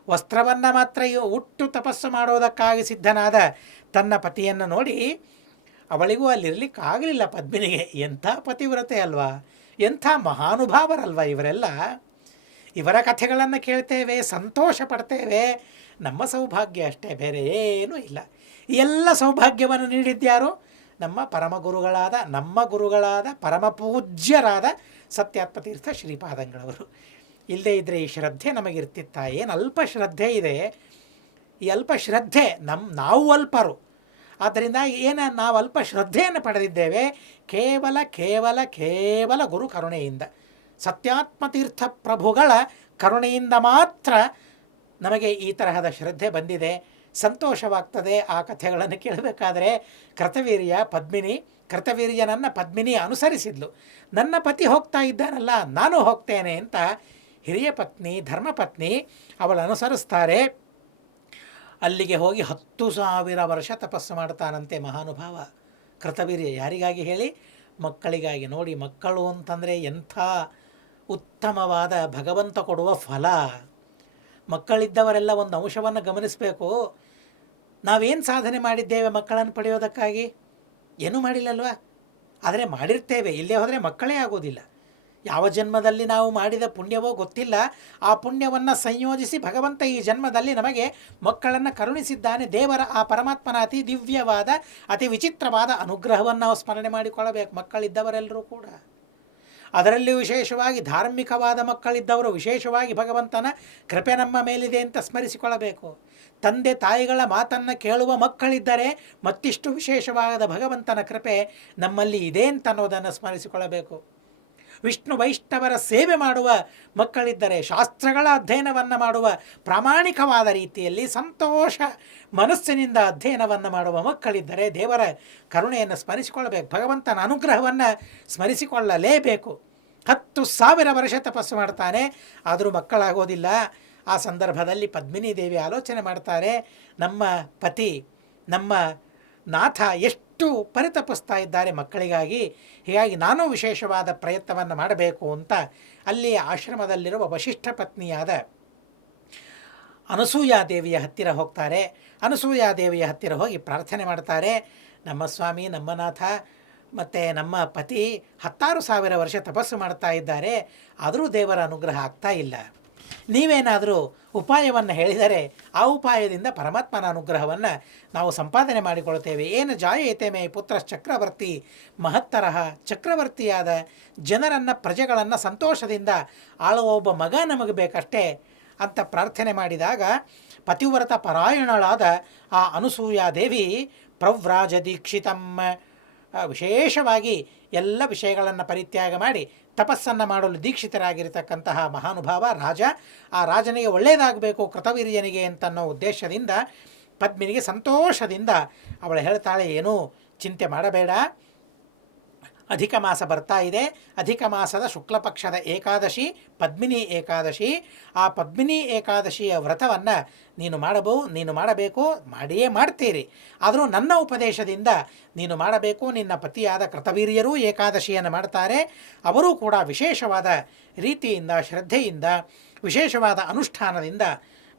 ವಸ್ತ್ರವನ್ನು ಮಾತ್ರ ಉಟ್ಟು ತಪಸ್ಸು ಮಾಡೋದಕ್ಕಾಗಿ ಸಿದ್ಧನಾದ ತನ್ನ ಪತಿಯನ್ನು ನೋಡಿ ಅವಳಿಗೂ ಅಲ್ಲಿರಲಿಕ್ಕಾಗಲಿಲ್ಲ ಪದ್ಮಿನಿಗೆ. ಎಂಥ ಪತಿವ್ರತೆ ಅಲ್ವಾ, ಎಂಥ ಮಹಾನುಭಾವರಲ್ವ ಇವರೆಲ್ಲ. ಇವರ ಕಥೆಗಳನ್ನು ಕೇಳ್ತೇವೆ, ಸಂತೋಷ ಪಡ್ತೇವೆ. ನಮ್ಮ ಸೌಭಾಗ್ಯ ಅಷ್ಟೇ, ಬೇರೆ ಏನೂ ಇಲ್ಲ. ಎಲ್ಲ ಸೌಭಾಗ್ಯವನ್ನು ನೀಡಿದ್ಯಾರು? ನಮ್ಮ ಪರಮಗುರುಗಳಾದ, ನಮ್ಮ ಗುರುಗಳಾದ, ಪರಮ ಪೂಜ್ಯರಾದ ಸತ್ಯಾತ್ಮತೀರ್ಥ ಶ್ರೀಪಾದಂಗಳವರು. ಇಲ್ಲದೇ ಇದ್ದರೆ ಈ ಶ್ರದ್ಧೆ ನಮಗಿರ್ತಿತ್ತ? ಏನು ಅಲ್ಪ ಶ್ರದ್ಧೆ ಇದೆ. ಈ ಅಲ್ಪ ಶ್ರದ್ಧೆ ನಾವು ಅಲ್ಪರು. ಆದ್ದರಿಂದ ನಾವು ಅಲ್ಪ ಶ್ರದ್ಧೆಯನ್ನು ಪಡೆದಿದ್ದೇವೆ ಕೇವಲ ಕೇವಲ ಕೇವಲ ಗುರು ಕರುಣೆಯಿಂದ, ಸತ್ಯಾತ್ಮತೀರ್ಥ ಪ್ರಭುಗಳ ಕರುಣೆಯಿಂದ ಮಾತ್ರ ನಮಗೆ ಈ ತರಹದ ಶ್ರದ್ಧೆ ಬಂದಿದೆ. ಸಂತೋಷವಾಗ್ತದೆ ಆ ಕಥೆಗಳನ್ನು ಕೇಳಬೇಕಾದ್ರೆ. ಕೃತವೀರ್ಯ ಪದ್ಮಿನಿ, ಕೃತವೀರ್ಯನನ್ನು ಪದ್ಮಿನಿ ಅನುಸರಿಸಿದ್ಲು. ನನ್ನ ಪತಿ ಹೋಗ್ತಾ ಇದ್ದಾನಲ್ಲ, ನಾನು ಹೋಗ್ತೇನೆ ಅಂತ ಹಿರಿಯ ಪತ್ನಿ, ಧರ್ಮಪತ್ನಿ ಅವಳು ಅನುಸರಿಸ್ತಾರೆ. ಅಲ್ಲಿಗೆ ಹೋಗಿ 10,000 ವರ್ಷ ತಪಸ್ಸು ಮಾಡ್ತಾನಂತೆ ಮಹಾನುಭಾವ ಕೃತವೀರ್ಯ. ಯಾರಿಗಾಗಿ ಹೇಳಿ? ಮಕ್ಕಳಿಗಾಗಿ. ನೋಡಿ, ಮಕ್ಕಳು ಅಂತಂದರೆ ಎಂಥ ಉತ್ತಮವಾದ ಭಗವಂತ ಕೊಡುವ ಫಲ. ಮಕ್ಕಳಿದ್ದವರೆಲ್ಲ ಒಂದು ಅಂಶವನ್ನು ಗಮನಿಸಬೇಕು. ನಾವೇನು ಸಾಧನೆ ಮಾಡಿದ್ದೇವೆ ಮಕ್ಕಳನ್ನು ಪಡೆಯೋದಕ್ಕಾಗಿ? ಏನೂ ಮಾಡಿಲ್ಲಲ್ವ? ಆದರೆ ಮಾಡಿರ್ತೇವೆ, ಇಲ್ಲೇ ಹೋದರೆ ಮಕ್ಕಳೇ ಆಗೋದಿಲ್ಲ. ಯಾವ ಜನ್ಮದಲ್ಲಿ ನಾವು ಮಾಡಿದ ಪುಣ್ಯವೋ ಗೊತ್ತಿಲ್ಲ. ಆ ಪುಣ್ಯವನ್ನು ಸಂಯೋಜಿಸಿ ಭಗವಂತ ಈ ಜನ್ಮದಲ್ಲಿ ನಮಗೆ ಮಕ್ಕಳನ್ನು ಕರುಣಿಸಿದ್ದಾನೆ. ದೇವರ ಆ ಪರಮಾತ್ಮನ ಅತಿ ದಿವ್ಯವಾದ, ಅತಿ ವಿಚಿತ್ರವಾದ ಅನುಗ್ರಹವನ್ನು ನಾವು ಸ್ಮರಣೆ ಮಾಡಿಕೊಳ್ಳಬೇಕು. ಮಕ್ಕಳಿದ್ದವರೆಲ್ಲರೂ ಕೂಡ, ಅದರಲ್ಲಿಯೂ ವಿಶೇಷವಾಗಿ ಧಾರ್ಮಿಕವಾದ ಮಕ್ಕಳಿದ್ದವರು ವಿಶೇಷವಾಗಿ ಭಗವಂತನ ಕೃಪೆ ನಮ್ಮ ಮೇಲಿದೆ ಅಂತ ಸ್ಮರಿಸಿಕೊಳ್ಳಬೇಕು. ತಂದೆ ತಾಯಿಗಳ ಮಾತನ್ನು ಕೇಳುವ ಮಕ್ಕಳಿದ್ದರೆ ಮತ್ತಿಷ್ಟು ವಿಶೇಷವಾದ ಭಗವಂತನ ಕೃಪೆ ನಮ್ಮಲ್ಲಿ ಇದೆ ಅಂತ ಅನ್ನೋದನ್ನು ಸ್ಮರಿಸಿಕೊಳ್ಳಬೇಕು. ವಿಷ್ಣು ವೈಷ್ಣವರ ಸೇವೆ ಮಾಡುವ ಮಕ್ಕಳಿದ್ದರೆ, ಶಾಸ್ತ್ರಗಳ ಅಧ್ಯಯನವನ್ನು ಮಾಡುವ ಪ್ರಾಮಾಣಿಕವಾದ ರೀತಿಯಲ್ಲಿ ಸಂತೋಷ ಮನಸ್ಸಿನಿಂದ ಅಧ್ಯಯನವನ್ನು ಮಾಡುವ ಮಕ್ಕಳಿದ್ದರೆ ದೇವರ ಕರುಣೆಯನ್ನು ಸ್ಮರಿಸಿಕೊಳ್ಳಬೇಕು. ಭಗವಂತನ ಅನುಗ್ರಹವನ್ನು ಸ್ಮರಿಸಿಕೊಳ್ಳಲೇಬೇಕು. 10,000 ವರ್ಷ ತಪಸ್ಸು ಮಾಡ್ತಾನೆ, ಆದರೂ ಮಕ್ಕಳಾಗೋದಿಲ್ಲ. ಆ ಸಂದರ್ಭದಲ್ಲಿ ಪದ್ಮಿನಿ ದೇವಿ ಆಲೋಚನೆ ಮಾಡ್ತಾರೆ, ನಮ್ಮ ಪತಿ, ನಮ್ಮ ನಾಥ ಎಷ್ಟು ಪರಿತಪಿಸ್ತಾ ಇದ್ದಾರೆ ಮಕ್ಕಳಿಗಾಗಿ, ಹೀಗಾಗಿ ನಾನು ವಿಶೇಷವಾದ ಪ್ರಯತ್ನವನ್ನು ಮಾಡಬೇಕು ಅಂತ ಅಲ್ಲಿ ಆಶ್ರಮದಲ್ಲಿರುವ ವಶಿಷ್ಠ ಪತ್ನಿಯಾದ ಅನಸೂಯಾದೇವಿಯ ಹತ್ತಿರ ಹೋಗ್ತಾರೆ. ಅನಸೂಯಾದೇವಿಯ ಹತ್ತಿರ ಹೋಗಿ ಪ್ರಾರ್ಥನೆ ಮಾಡ್ತಾರೆ, ನಮ್ಮ ಸ್ವಾಮಿ, ನಮ್ಮ ನಾಥ ಮತ್ತು ನಮ್ಮ ಪತಿ 10,000 ವರ್ಷ ತಪಸ್ಸು ಮಾಡ್ತಾ ಇದ್ದಾರೆ, ಆದರೂ ದೇವರ ಅನುಗ್ರಹ ಆಗ್ತಾ ಇಲ್ಲ. ನೀವೇನಾದರೂ ಉಪಾಯವನ್ನು ಹೇಳಿದರೆ ಆ ಉಪಾಯದಿಂದ ಪರಮಾತ್ಮನ ಅನುಗ್ರಹವನ್ನು ನಾವು ಸಂಪಾದನೆ ಮಾಡಿಕೊಳ್ತೇವೆ. ಏನು ಜಾಯೇತೆ ಮೇ ಪುತ್ರ ಚಕ್ರವರ್ತಿ ಮಹತ್ತರಹ, ಚಕ್ರವರ್ತಿಯಾದ ಜನರನ್ನು, ಪ್ರಜೆಗಳನ್ನು ಸಂತೋಷದಿಂದ ಆಳುವ ಒಬ್ಬ ಮಗ ನಮಗೆ ಬೇಕಷ್ಟೇ ಅಂತ ಪ್ರಾರ್ಥನೆ ಮಾಡಿದಾಗ ಪತಿವ್ರತ ಪರಾಯಣಳಾದ ಆ ಅನಸೂಯಾದೇವಿ ಪ್ರವ್ರಾಜ ದೀಕ್ಷಿತಂ, ವಿಶೇಷವಾಗಿ ಎಲ್ಲ ವಿಷಯಗಳನ್ನು ಪರಿತ್ಯಾಗ ಮಾಡಿ ತಪಸ್ಸನ್ನು ಮಾಡಲು ದೀಕ್ಷಿತರಾಗಿರತಕ್ಕಂತಹ ಮಹಾನುಭಾವ ರಾಜ. ಆ ರಾಜನಿಗೆ ಒಳ್ಳೆಯದಾಗಬೇಕು ಕೃತವೀರ್ಯನಿಗೆ ಅಂತನ್ನೋ ಉದ್ದೇಶದಿಂದ ಪದ್ಮಿನಿಗೆ ಸಂತೋಷದಿಂದ ಅವಳು ಹೇಳ್ತಾಳೆ, ಏನೂ ಚಿಂತೆ ಮಾಡಬೇಡ, ಅಧಿಕ ಮಾಸ ಬರ್ತಾ ಇದೆ. ಅಧಿಕ ಮಾಸದ ಶುಕ್ಲಪಕ್ಷದ ಏಕಾದಶಿ ಪದ್ಮಿನಿ ಏಕಾದಶಿ. ಆ ಪದ್ಮಿನಿ ಏಕಾದಶಿಯ ವ್ರತವನ್ನು ನೀನು ಮಾಡಬೇಕು, ಮಾಡಿಯೇ ಮಾಡ್ತೀರಿ. ಆದರೂ ನನ್ನ ಉಪದೇಶದಿಂದ ನೀನು ಮಾಡಬೇಕು. ನಿನ್ನ ಪತಿಯಾದ ಕೃತವೀರ್ಯರೂ ಏಕಾದಶಿಯನ್ನು ಮಾಡ್ತಾರೆ. ಅವರೂ ಕೂಡ ವಿಶೇಷವಾದ ರೀತಿಯಿಂದ, ಶ್ರದ್ಧೆಯಿಂದ, ವಿಶೇಷವಾದ ಅನುಷ್ಠಾನದಿಂದ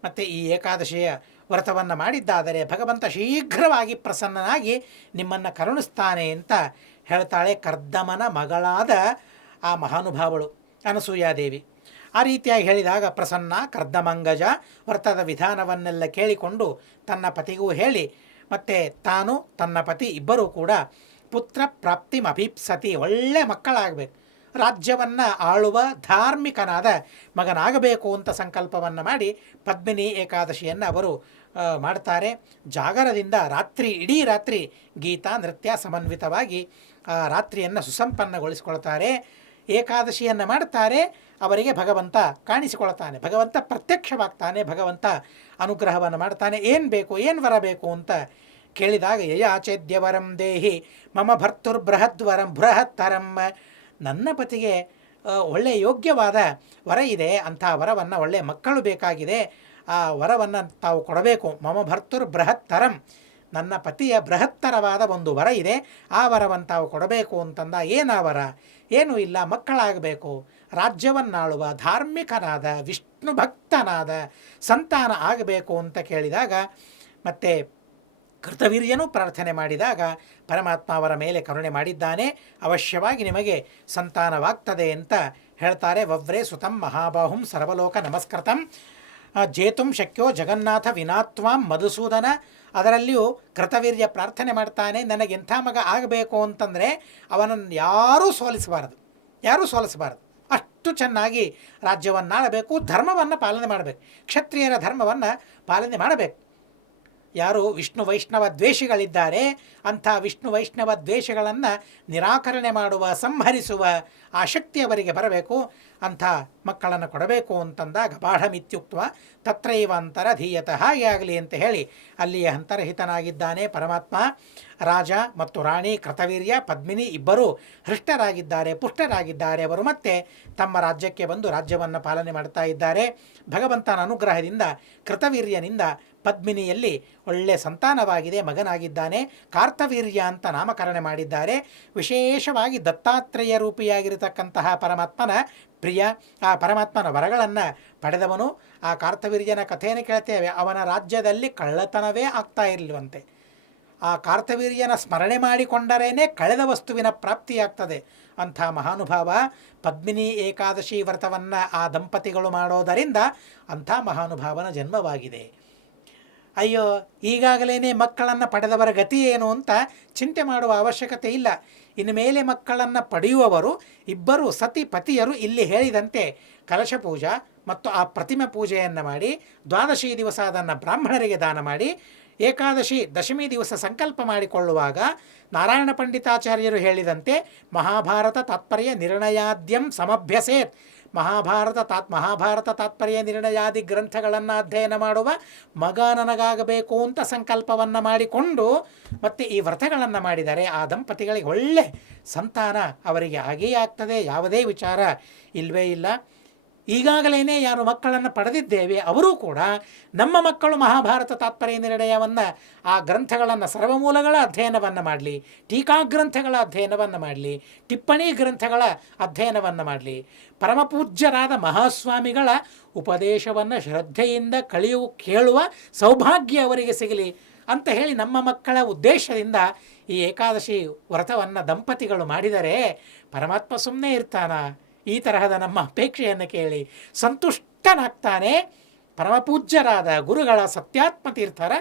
ಮತ್ತು ಈ ಏಕಾದಶಿಯ ವ್ರತವನ್ನು ಮಾಡಿದ್ದಾದರೆ ಭಗವಂತ ಶೀಘ್ರವಾಗಿ ಪ್ರಸನ್ನನಾಗಿ ನಿಮ್ಮನ್ನು ಕರುಣಿಸ್ತಾನೆ ಅಂತ ಹೇಳ್ತಾಳೆ ಕರ್ದಮನ ಮಗಳಾದ ಆ ಮಹಾನುಭಾವಳು ಅನಸೂಯಾದೇವಿ. ಆ ರೀತಿಯಾಗಿ ಹೇಳಿದಾಗ ಪ್ರಸನ್ನ ಕರ್ದಮಂಗಜ ವ್ರತದ ವಿಧಾನವನ್ನೆಲ್ಲ ಕೇಳಿಕೊಂಡು ತನ್ನ ಪತಿಗೂ ಹೇಳಿ ಮತ್ತು ತಾನು ತನ್ನ ಪತಿ ಇಬ್ಬರೂ ಕೂಡ ಪುತ್ರ ಪ್ರಾಪ್ತಿಮಭೀಪ್ಸತಿ, ಒಳ್ಳೆ ಮಕ್ಕಳಾಗಬೇಕು, ರಾಜ್ಯವನ್ನು ಆಳುವ ಧಾರ್ಮಿಕನಾದ ಮಗನಾಗಬೇಕು ಅಂತ ಸಂಕಲ್ಪವನ್ನು ಮಾಡಿ ಪದ್ಮಿನಿ ಏಕಾದಶಿಯನ್ನು ಅವರು ಮಾಡ್ತಾರೆ. ಜಾಗರದಿಂದ ಇಡೀ ರಾತ್ರಿ ಗೀತಾ ನೃತ್ಯ ಸಮನ್ವಿತವಾಗಿ ಆ ರಾತ್ರಿಯನ್ನು ಸುಸಂಪನ್ನಗೊಳಿಸಿಕೊಳ್ತಾರೆ. ಏಕಾದಶಿಯನ್ನು ಮಾಡ್ತಾರೆ. ಅವರಿಗೆ ಭಗವಂತ ಕಾಣಿಸಿಕೊಳ್ತಾನೆ, ಭಗವಂತ ಪ್ರತ್ಯಕ್ಷವಾಗ್ತಾನೆ, ಭಗವಂತ ಅನುಗ್ರಹವನ್ನು ಮಾಡ್ತಾನೆ. ಏನು ಬೇಕು, ಏನು ಬರಬೇಕು ಅಂತ ಕೇಳಿದಾಗ ಯಯಾಚೇದ್ಯವರಂ ದೇಹಿ ಮಮ ಬೃಹತ್ತರಂ, ನನ್ನ ಪತಿಗೆ ಒಳ್ಳೆಯ ಯೋಗ್ಯವಾದ ವರ ಇದೆ, ಅಂಥ ವರವನ್ನು, ಒಳ್ಳೆಯ ಮಕ್ಕಳು ಬೇಕಾಗಿದೆ, ಆ ವರವನ್ನು ತಾವು ಕೊಡಬೇಕು. ಮಮ ಬೃಹತ್ತರಂ, ನನ್ನ ಪತಿಯ ಬೃಹತ್ತರವಾದ ಒಂದು ವರ ಇದೆ, ಆ ವರವನ್ನು ತಾವು ಕೊಡಬೇಕು ಅಂತಂದ. ಏನು ಆ ವರ? ಏನೂ ಇಲ್ಲ, ಮಕ್ಕಳಾಗಬೇಕು, ರಾಜ್ಯವನ್ನಾಳುವ ಧಾರ್ಮಿಕನಾದ ವಿಷ್ಣು ಭಕ್ತನಾದ ಸಂತಾನ ಆಗಬೇಕು ಅಂತ ಕೇಳಿದಾಗ ಮತ್ತು ಕೃತವೀರ್ಯನೂ ಪ್ರಾರ್ಥನೆ ಮಾಡಿದಾಗ ಪರಮಾತ್ಮ ಅವರ ಮೇಲೆ ಕರುಣೆ ಮಾಡಿದ್ದಾನೆ. ಅವಶ್ಯವಾಗಿ ನಿಮಗೆ ಸಂತಾನವಾಗ್ತದೆ ಅಂತ ಹೇಳ್ತಾರೆ. ವವ್ರೇ ಸುತಂ ಮಹಾಬಾಹುಂ ಸರ್ವಲೋಕ ನಮಸ್ಕೃತಂ ಜೇತುಂ ಶಕ್ಯೋ ಜಗನ್ನಾಥ ವಿನಾತ್ವಾಂ ಮಧುಸೂದನ. ಅದರಲ್ಲಿಯೂ ಕೃತವೀರ್ಯ ಪ್ರಾರ್ಥನೆ ಮಾಡ್ತಾನೆ, ನನಗೆಂಥ ಮಗ ಆಗಬೇಕು ಅಂತಂದರೆ ಅವನನ್ನು ಯಾರೂ ಸೋಲಿಸಬಾರದು. ಅಷ್ಟು ಚೆನ್ನಾಗಿ ರಾಜ್ಯವನ್ನಾಳಬೇಕು, ಧರ್ಮವನ್ನು ಪಾಲನೆ ಮಾಡಬೇಕು, ಕ್ಷತ್ರಿಯರ ಧರ್ಮವನ್ನು ಪಾಲನೆ ಮಾಡಬೇಕು. ಯಾರು ವಿಷ್ಣು ವೈಷ್ಣವ ದ್ವೇಷಿಗಳಿದ್ದಾರೆ ಅಂಥ ವಿಷ್ಣು ವೈಷ್ಣವ ದ್ವೇಷಗಳನ್ನು ನಿರಾಕರಣೆ ಮಾಡುವ, ಸಂಹರಿಸುವ ಆ ಶಕ್ತಿ ಅವರಿಗೆ ಬರಬೇಕು. ಅಂಥ ಮಕ್ಕಳನ್ನು ಕೊಡಬೇಕು ಅಂತಂದಾಗ ಬಾಢಮಿತ್ಯುಕ್ತ ತತ್ರೈವ ಅಂತರ ಧೀಯತಃ, ಹಾಗೆ ಆಗಲಿ ಅಂತ ಹೇಳಿ ಅಲ್ಲಿಯ ಅಂತರ್ಹಿತನಾಗಿದ್ದಾನೆ ಪರಮಾತ್ಮ. ರಾಜ ಮತ್ತು ರಾಣಿ ಕೃತವೀರ್ಯ ಪದ್ಮಿನಿ ಇಬ್ಬರೂ ಹೃಷ್ಟರಾಗಿದ್ದಾರೆ, ಪುಷ್ಟರಾಗಿದ್ದಾರೆ. ಅವರು ಮತ್ತೆ ತಮ್ಮ ರಾಜ್ಯಕ್ಕೆ ಬಂದು ರಾಜ್ಯವನ್ನು ಪಾಲನೆ ಮಾಡ್ತಾ ಇದ್ದಾರೆ. ಭಗವಂತನ ಅನುಗ್ರಹದಿಂದ ಕೃತವೀರ್ಯನಿಂದ ಪದ್ಮಿನಿಯಲ್ಲಿ ಒಳ್ಳೆಯ ಸಂತಾನವಾಗಿದೆ, ಮಗನಾಗಿದ್ದಾನೆ. ಕಾರ್ತವೀರ್ಯ ಅಂತ ನಾಮಕರಣ ಮಾಡಿದ್ದಾರೆ. ವಿಶೇಷವಾಗಿ ದತ್ತಾತ್ರೇಯ ರೂಪಿಯಾಗಿರತಕ್ಕಂತಹ ಪರಮಾತ್ಮನ ಪ್ರಿಯ, ಆ ಪರಮಾತ್ಮನ ವರಗಳನ್ನು ಪಡೆದವನು. ಆ ಕಾರ್ತವೀರ್ಯನ ಕಥೆಯನ್ನು ಕೇಳ್ತೇವೆ. ಅವನ ರಾಜ್ಯದಲ್ಲಿ ಕಳ್ಳತನವೇ ಆಗ್ತಾ ಇರಲಿಲ್ವಂತೆ. ಆ ಕಾರ್ತವೀರ್ಯನ ಸ್ಮರಣೆ ಮಾಡಿಕೊಂಡರೇನೆ ಕಳೆದ ವಸ್ತುವಿನ ಪ್ರಾಪ್ತಿಯಾಗ್ತದೆ. ಅಂಥ ಮಹಾನುಭಾವ ಪದ್ಮಿನಿ ಏಕಾದಶಿ ವ್ರತವನ್ನು ಆ ದಂಪತಿಗಳು ಮಾಡೋದರಿಂದ ಅಂಥ ಮಹಾನುಭಾವನ ಜನ್ಮವಾಗಿದೆ. ಅಯ್ಯೋ, ಈಗಾಗಲೇ ಮಕ್ಕಳನ್ನು ಪಡೆದವರ ಗತಿ ಏನು ಅಂತ ಚಿಂತೆ ಮಾಡುವ ಅವಶ್ಯಕತೆ ಇಲ್ಲ. ಇನ್ನು ಮೇಲೆ ಮಕ್ಕಳನ್ನು ಪಡೆಯುವವರು ಇಬ್ಬರು ಸತಿ ಪತಿಯರು ಇಲ್ಲಿ ಹೇಳಿದಂತೆ ಕಲಶ ಪೂಜಾ ಮತ್ತು ಆ ಪ್ರತಿಮೆ ಪೂಜೆಯನ್ನು ಮಾಡಿ ದ್ವಾದಶಿ ದಿವಸ ಅದನ್ನು ಬ್ರಾಹ್ಮಣರಿಗೆ ದಾನ ಮಾಡಿ ಏಕಾದಶಿ ದಶಮಿ ದಿವಸ ಸಂಕಲ್ಪ ಮಾಡಿಕೊಳ್ಳುವಾಗ ನಾರಾಯಣ ಪಂಡಿತಾಚಾರ್ಯರು ಹೇಳಿದಂತೆ ಮಹಾಭಾರತ ತಾತ್ಪರ್ಯ ನಿರ್ಣಯಾದ್ಯಂ ಸಮಭ್ಯಸೇತ್, ಮಹಾಭಾರತ ತಾತ್ಪರ್ಯ ನಿರ್ಣಯಾದಿ ಗ್ರಂಥಗಳನ್ನು ಅಧ್ಯಯನ ಮಾಡುವ ಮಗ ನನಗಾಗಬೇಕು ಅಂತ ಸಂಕಲ್ಪವನ್ನು ಮಾಡಿಕೊಂಡು ಮತ್ತು ಈ ವ್ರತಗಳನ್ನು ಮಾಡಿದರೆ ಆ ದಂಪತಿಗಳಿಗೆ ಒಳ್ಳೆ ಸಂತಾನ ಅವರಿಗೆ ಹಾಗೇ ಆಗ್ತದೆ. ಯಾವುದೇ ವಿಚಾರ ಇಲ್ಲವೇ ಇಲ್ಲ. ಈಗಾಗಲೇ ಯಾರು ಮಕ್ಕಳನ್ನು ಪಡೆದಿದ್ದೇವೆ ಅವರೂ ಕೂಡ ನಮ್ಮ ಮಕ್ಕಳು ಮಹಾಭಾರತ ತಾತ್ಪರ್ಯ ನಿರ್ಣಯವನ್ನು ಆ ಗ್ರಂಥಗಳನ್ನು ಸರ್ವಮೂಲಗಳ ಅಧ್ಯಯನವನ್ನು ಮಾಡಲಿ, ಟೀಕಾಗ್ರಂಥಗಳ ಅಧ್ಯಯನವನ್ನು ಮಾಡಲಿ, ಟಿಪ್ಪಣಿ ಗ್ರಂಥಗಳ ಅಧ್ಯಯನವನ್ನು ಮಾಡಲಿ, ಪರಮಪೂಜ್ಯರಾದ ಮಹಾಸ್ವಾಮಿಗಳ ಉಪದೇಶವನ್ನು ಶ್ರದ್ಧೆಯಿಂದ ಕೇಳುವ ಸೌಭಾಗ್ಯ ಅವರಿಗೆ ಸಿಗಲಿ ಅಂತ ಹೇಳಿ ನಮ್ಮ ಮಕ್ಕಳ ಉದ್ದೇಶದಿಂದ ಈ ಏಕಾದಶಿ ವ್ರತವನ್ನು ದಂಪತಿಗಳು ಮಾಡಿದರೆ ಪರಮಾತ್ಮ ಸುಮ್ಮನೆ ಇರ್ತಾನ? ಈ ತರಹದ ನಮ್ಮ ಅಪೇಕ್ಷೆಯನ್ನು ಕೇಳಿ ಸಂತುಷ್ಟನಾಗ್ತಾನೆ. ಪರಮಪೂಜ್ಯರಾದ ಗುರುಗಳ ಸತ್ಯಾತ್ಮ ತೀರ್ಥರ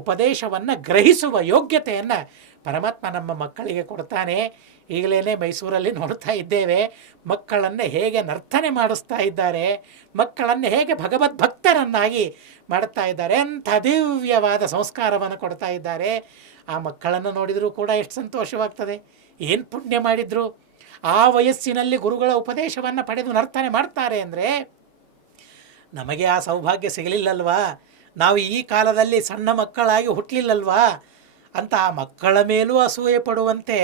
ಉಪದೇಶವನ್ನು ಗ್ರಹಿಸುವ ಯೋಗ್ಯತೆಯನ್ನು ಪರಮಾತ್ಮ ನಮ್ಮ ಮಕ್ಕಳಿಗೆ ಕೊಡ್ತಾನೆ. ಈಗಲೇ ಮೈಸೂರಲ್ಲಿ ನೋಡ್ತಾ ಇದ್ದೇವೆ, ಮಕ್ಕಳನ್ನು ಹೇಗೆ ನರ್ತನೆ ಮಾಡಿಸ್ತಾ ಇದ್ದಾರೆ, ಮಕ್ಕಳನ್ನು ಹೇಗೆ ಭಗವದ್ಭಕ್ತರನ್ನಾಗಿ ಮಾಡ್ತಾ ಇದ್ದಾರೆ, ಅಂಥ ದಿವ್ಯವಾದ ಸಂಸ್ಕಾರವನ್ನು ಕೊಡ್ತಾ ಇದ್ದಾರೆ. ಆ ಮಕ್ಕಳನ್ನು ನೋಡಿದರೂ ಕೂಡ ಎಷ್ಟು ಸಂತೋಷವಾಗ್ತದೆ. ಏನು ಪುಣ್ಯ ಮಾಡಿದ್ರು, ಆ ವಯಸ್ಸಿನಲ್ಲಿ ಗುರುಗಳ ಉಪದೇಶವನ್ನು ಪಡೆದು ನರ್ತನೆ ಮಾಡ್ತಾರೆ ಅಂದರೆ ನಮಗೆ ಆ ಸೌಭಾಗ್ಯ ಸಿಗಲಿಲ್ಲಲ್ವಾ, ನಾವು ಈ ಕಾಲದಲ್ಲಿ ಸಣ್ಣ ಮಕ್ಕಳಾಗಿ ಹುಟ್ಟಲಿಲ್ಲಲ್ವಾ ಅಂತ ಆ ಮಕ್ಕಳ ಮೇಲೂ ಅಸೂಯೆ ಪಡುವಂತೆ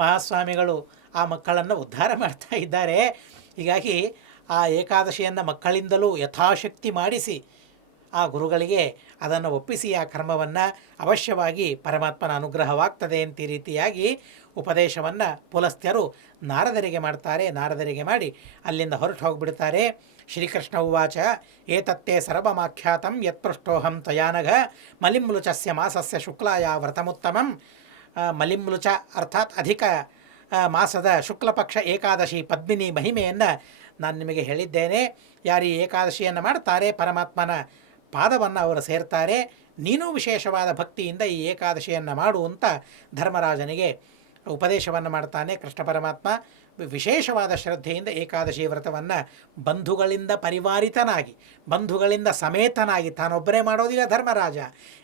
ಮಹಾಸ್ವಾಮಿಗಳು ಆ ಮಕ್ಕಳನ್ನು ಉದ್ಧಾರ ಮಾಡ್ತಾ ಇದ್ದಾರೆ. ಹೀಗಾಗಿ ಆ ಏಕಾದಶಿಯನ್ನು ಮಕ್ಕಳಿಂದಲೂ ಯಥಾಶಕ್ತಿ ಮಾಡಿಸಿ ಆ ಗುರುಗಳಿಗೆ ಅದನ್ನು ಒಪ್ಪಿಸಿ ಆ ಕರ್ಮವನ್ನು ಅವಶ್ಯವಾಗಿ ಪರಮಾತ್ಮನ ಅನುಗ್ರಹವಾಗ್ತದೆ ಅಂತ ಈ ರೀತಿಯಾಗಿ ಉಪದೇಶವನ್ನು ಪುಲಸ್ತ್ಯರು ನಾರದರಿಗೆ ಮಾಡ್ತಾರೆ. ನಾರದರಿಗೆ ಮಾಡಿ ಅಲ್ಲಿಂದ ಹೊರಟು ಹೋಗಿಬಿಡ್ತಾರೆ. ಶ್ರೀಕೃಷ್ಣ ಉವಾಚ ಏತತ್ತೇ ಸರ್ವಮಾಖ್ಯಾತಂ ಯತ್ಪೃಷ್ಟೋಹಂ ತ್ವಯಾನಘ ಮಲಿಮ್ಲುಚಸ್ಯ ಮಾಸಸ್ಯ ಶುಕ್ಲಾಯ ವ್ರತಮುತ್ತಮಂ. ಮಲಿಮ್ಲುಚ ಅರ್ಥಾತ್ ಅಧಿಕ ಮಾಸದ ಶುಕ್ಲಪಕ್ಷ ಏಕಾದಶಿ ಪದ್ಮಿನಿ ಮಹಿಮೆಯನ್ನು ನಾನು ನಿಮಗೆ ಹೇಳಿದ್ದೇನೆ. ಯಾರು ಈ ಏಕಾದಶಿಯನ್ನು ಮಾಡ್ತಾರೆ ಪರಮಾತ್ಮನ ಪಾದವನ್ನು ಅವರು ಸೇರ್ತಾರೆ. ನೀನು ವಿಶೇಷವಾದ ಭಕ್ತಿಯಿಂದ ಈ ಏಕಾದಶಿಯನ್ನು ಮಾಡು ಅಂತ ಧರ್ಮರಾಜನಿಗೆ ಉಪದೇಶವನ್ನು ಮಾಡ್ತಾನೆ ಕೃಷ್ಣ ಪರಮಾತ್ಮ. ವಿಶೇಷವಾದ ಶ್ರದ್ಧೆಯಿಂದ ಏಕಾದಶಿ ವ್ರತವನ್ನು ಬಂಧುಗಳಿಂದ ಪರಿವಾರಿತನಾಗಿ, ಬಂಧುಗಳಿಂದ ಸಮೇತನಾಗಿ, ತಾನೊಬ್ಬರೇ ಮಾಡೋದಿಲ್ಲ ಧರ್ಮರಾಜ,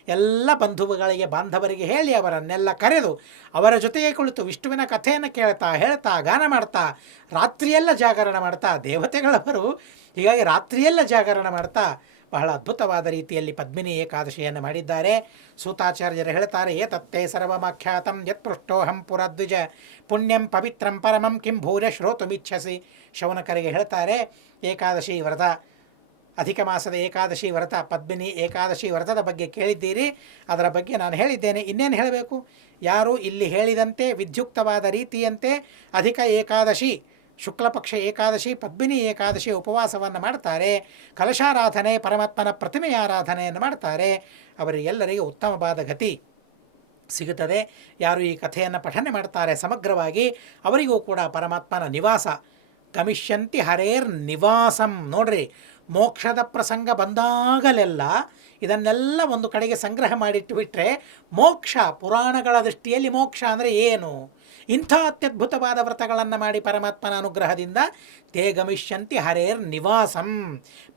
ಎಲ್ಲ ಬಂಧುಗಳಿಗೆ ಬಾಂಧವರಿಗೆ ಹೇಳಿ ಅವರನ್ನೆಲ್ಲ ಕರೆದು ಅವರ ಜೊತೆಗೆ ಕುಳಿತು ವಿಷ್ಣುವಿನ ಕಥೆಯನ್ನು ಕೇಳ್ತಾ ಹೇಳ್ತಾ ಗಾನ ಮಾಡ್ತಾ ರಾತ್ರಿಯೆಲ್ಲ ಜಾಗರಣ ಮಾಡ್ತಾ, ದೇವತೆಗಳವರು ಹೀಗಾಗಿ ರಾತ್ರಿಯೆಲ್ಲ ಜಾಗರಣ ಮಾಡ್ತಾ ಬಹಳ ಅದ್ಭುತವಾದ ರೀತಿಯಲ್ಲಿ ಪದ್ಮಿನಿ ಏಕಾದಶಿಯನ್ನು ಮಾಡಿದ್ದಾರೆ. ಸೂತಾಚಾರ್ಯರು ಹೇಳ್ತಾರೆ, ಏತತ್ತೇ ಸರ್ವಮಾಖ್ಯಾತಂ ಯತ್ಪೃಷ್ಟೋಹಂ ಪುರದ್ವಿಜ ಪುಣ್ಯಂ ಪವಿತ್ರಂ ಪರಮಂ ಕಿಂ ಭೂರ್ಯ ಶ್ರೋತುಮಿಚ್ಛಸಿ. ಶೌನಕರಿಗೆ ಹೇಳ್ತಾರೆ, ಏಕಾದಶಿ ವ್ರತ, ಅಧಿಕ ಮಾಸದ ಏಕಾದಶಿ ವ್ರತ, ಪದ್ಮಿನಿ ಏಕಾದಶಿ ವ್ರತದ ಬಗ್ಗೆ ಕೇಳಿದ್ದೀರಿ, ಅದರ ಬಗ್ಗೆ ನಾನು ಹೇಳಿದ್ದೇನೆ, ಇನ್ನೇನು ಹೇಳಬೇಕು. ಯಾರು ಇಲ್ಲಿ ಹೇಳಿದಂತೆ ವಿದ್ಯುಕ್ತವಾದ ರೀತಿಯಂತೆ ಅಧಿಕ ಏಕಾದಶಿ, ಶುಕ್ಲಪಕ್ಷ ಏಕಾದಶಿ, ಪದ್ಮಿನಿ ಏಕಾದಶಿ ಉಪವಾಸವನ್ನು ಮಾಡ್ತಾರೆ, ಕಲಶಾರಾಧನೆ, ಪರಮಾತ್ಮನ ಪ್ರತಿಮೆಯ ಆರಾಧನೆಯನ್ನು ಮಾಡ್ತಾರೆ, ಅವರಿಗೆಲ್ಲರಿಗೂ ಉತ್ತಮವಾದ ಗತಿ ಸಿಗುತ್ತದೆ. ಯಾರು ಈ ಕಥೆಯನ್ನು ಪಠನೆ ಮಾಡ್ತಾರೆ ಸಮಗ್ರವಾಗಿ ಅವರಿಗೂ ಕೂಡ ಪರಮಾತ್ಮನ ನಿವಾಸ, ಗಮಿಷ್ಯಂತಿ ಹರೇರ್ ನಿವಾಸಂ. ನೋಡ್ರಿ, ಮೋಕ್ಷದ ಪ್ರಸಂಗ ಬಂದಾಗಲೆಲ್ಲ ಇದನ್ನೆಲ್ಲ ಒಂದು ಕಡೆಗೆ ಸಂಗ್ರಹ ಮಾಡಿಟ್ಟು ಬಿಟ್ಟರೆ ಮೋಕ್ಷ, ಪುರಾಣಗಳ ದೃಷ್ಟಿಯಲ್ಲಿ ಮೋಕ್ಷ ಅಂದರೆ ಏನು, ಇಂಥ ಅತ್ಯದ್ಭುತವಾದ ವ್ರತಗಳನ್ನು ಮಾಡಿ ಪರಮಾತ್ಮನ ಅನುಗ್ರಹದಿಂದ ತೇ ಗಮಿಷ್ಯಂತಿ ಹರೇರ್ ನಿವಾಸಂ,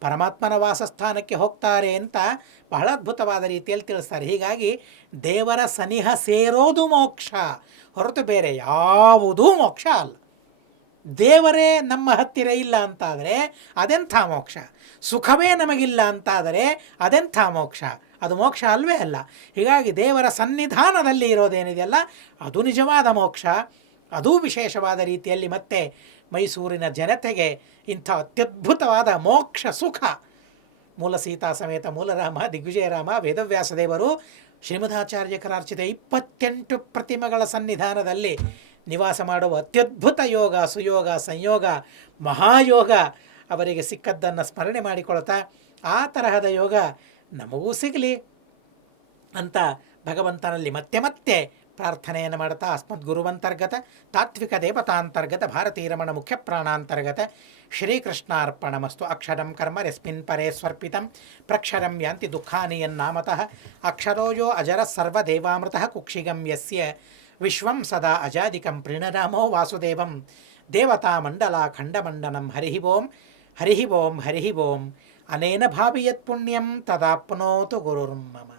ಪರಮಾತ್ಮನ ವಾಸಸ್ಥಾನಕ್ಕೆ ಹೋಗ್ತಾರೆ ಅಂತ ಬಹಳ ಅದ್ಭುತವಾದ ರೀತಿಯಲ್ಲಿ ತಿಳಿಸ್ತಾರೆ. ಹೀಗಾಗಿ ದೇವರ ಸನಿಹ ಸೇರೋದು ಮೋಕ್ಷ ಹೊರತು ಬೇರೆ ಯಾವುದೂ ಮೋಕ್ಷ ಅಲ್ಲ. ದೇವರೇ ನಮ್ಮ ಹತ್ತಿರ ಇಲ್ಲ ಅಂತಾದರೆ ಅದೆಂಥ ಮೋಕ್ಷ, ಸುಖವೇ ನಮಗಿಲ್ಲ ಅಂತಾದರೆ ಅದೆಂಥ ಮೋಕ್ಷ, ಅದು ಮೋಕ್ಷ ಅಲ್ವೇ ಅಲ್ಲ. ಹೀಗಾಗಿ ದೇವರ ಸನ್ನಿಧಾನದಲ್ಲಿ ಇರೋದೇನಿದೆಯಲ್ಲ ಅದು ನಿಜವಾದ ಮೋಕ್ಷ. ಅದೂ ವಿಶೇಷವಾದ ರೀತಿಯಲ್ಲಿ ಮತ್ತೆ ಮೈಸೂರಿನ ಜನತೆಗೆ ಇಂಥ ಅತ್ಯದ್ಭುತವಾದ ಮೋಕ್ಷ ಸುಖ. ಮೂಲ ಸೀತಾ ಸಮೇತ ಮೂಲರಾಮ ದಿಗ್ವಿಜಯರಾಮ ವೇದವ್ಯಾಸದೇವರು ಶ್ರೀಮದಾಚಾರ್ಯಕರಾರ್ಚಿತ 28 ಪ್ರತಿಮೆಗಳ ಸನ್ನಿಧಾನದಲ್ಲಿ ನಿವಾಸ ಮಾಡುವ ಅತ್ಯದ್ಭುತ ಯೋಗ, ಸುಯೋಗ, ಸಂಯೋಗ, ಮಹಾಯೋಗ ಅವರಿಗೆ ಸಿಕ್ಕದ್ದನ್ನು ಸ್ಮರಣೆ ಮಾಡಿಕೊಳ್ತಾ ಆ ತರಹದ ಯೋಗ ನಮಗೂ ಸಿಗಲಿ ಅಂತ ಭಗವಂತನಲ್ಲಿ ಮತ್ತೆ ಮತ್ತೆ ಪ್ರಾರ್ಥನೆಯನ್ನು ಮಾಡ್ತಾ ಅಸ್ಮದ್ಗುರುವಂತರ್ಗತ ತಾತ್ವಿಕ ದೇವತಾಂತರ್ಗತ ಭಾರತೀ ರಮಣ ಮುಖ್ಯ ಪ್ರಾಣಾಂತರ್ಗತ ಶ್ರೀಕೃಷ್ಣಾರ್ಪಣಮಸ್ತು. ಅಕ್ಷರಂ ಕರ್ಮ ಯಸ್ಮಿನ್ ಪರೇ ಸ್ವರ್ಪಿತಂ ಪ್ರಕ್ಷರಂ ಯಾಂತಿ ದುಃಖಾನಿ ಯನ್ನಾಮತಃ ಅಕ್ಷರೋಯೋ ಅಜರ ಸರ್ವದೇವಾಮೃತಃ ಕುಕ್ಷಿಗಂ ಯಸ್ಯ ವಿಶ್ವಂ ಸದಾ ಅಜಾದಿಕಂ ಪ್ರೀಣರಾಮೋ ವಾಸುದೇವಂ ದೇವತಾ ಮಂಡಲ ಖಂಡಮಂಡನಂ. ಹರಿ ಓಂ ಹರಿ ಓಂ ಹರಿ ಓಂ. ಅನೇನ ಭಾವಿಯತ್ ಪುಣ್ಯಂ ತದಾಪ್ನೋತು ಗುರುರ್ಮಮ.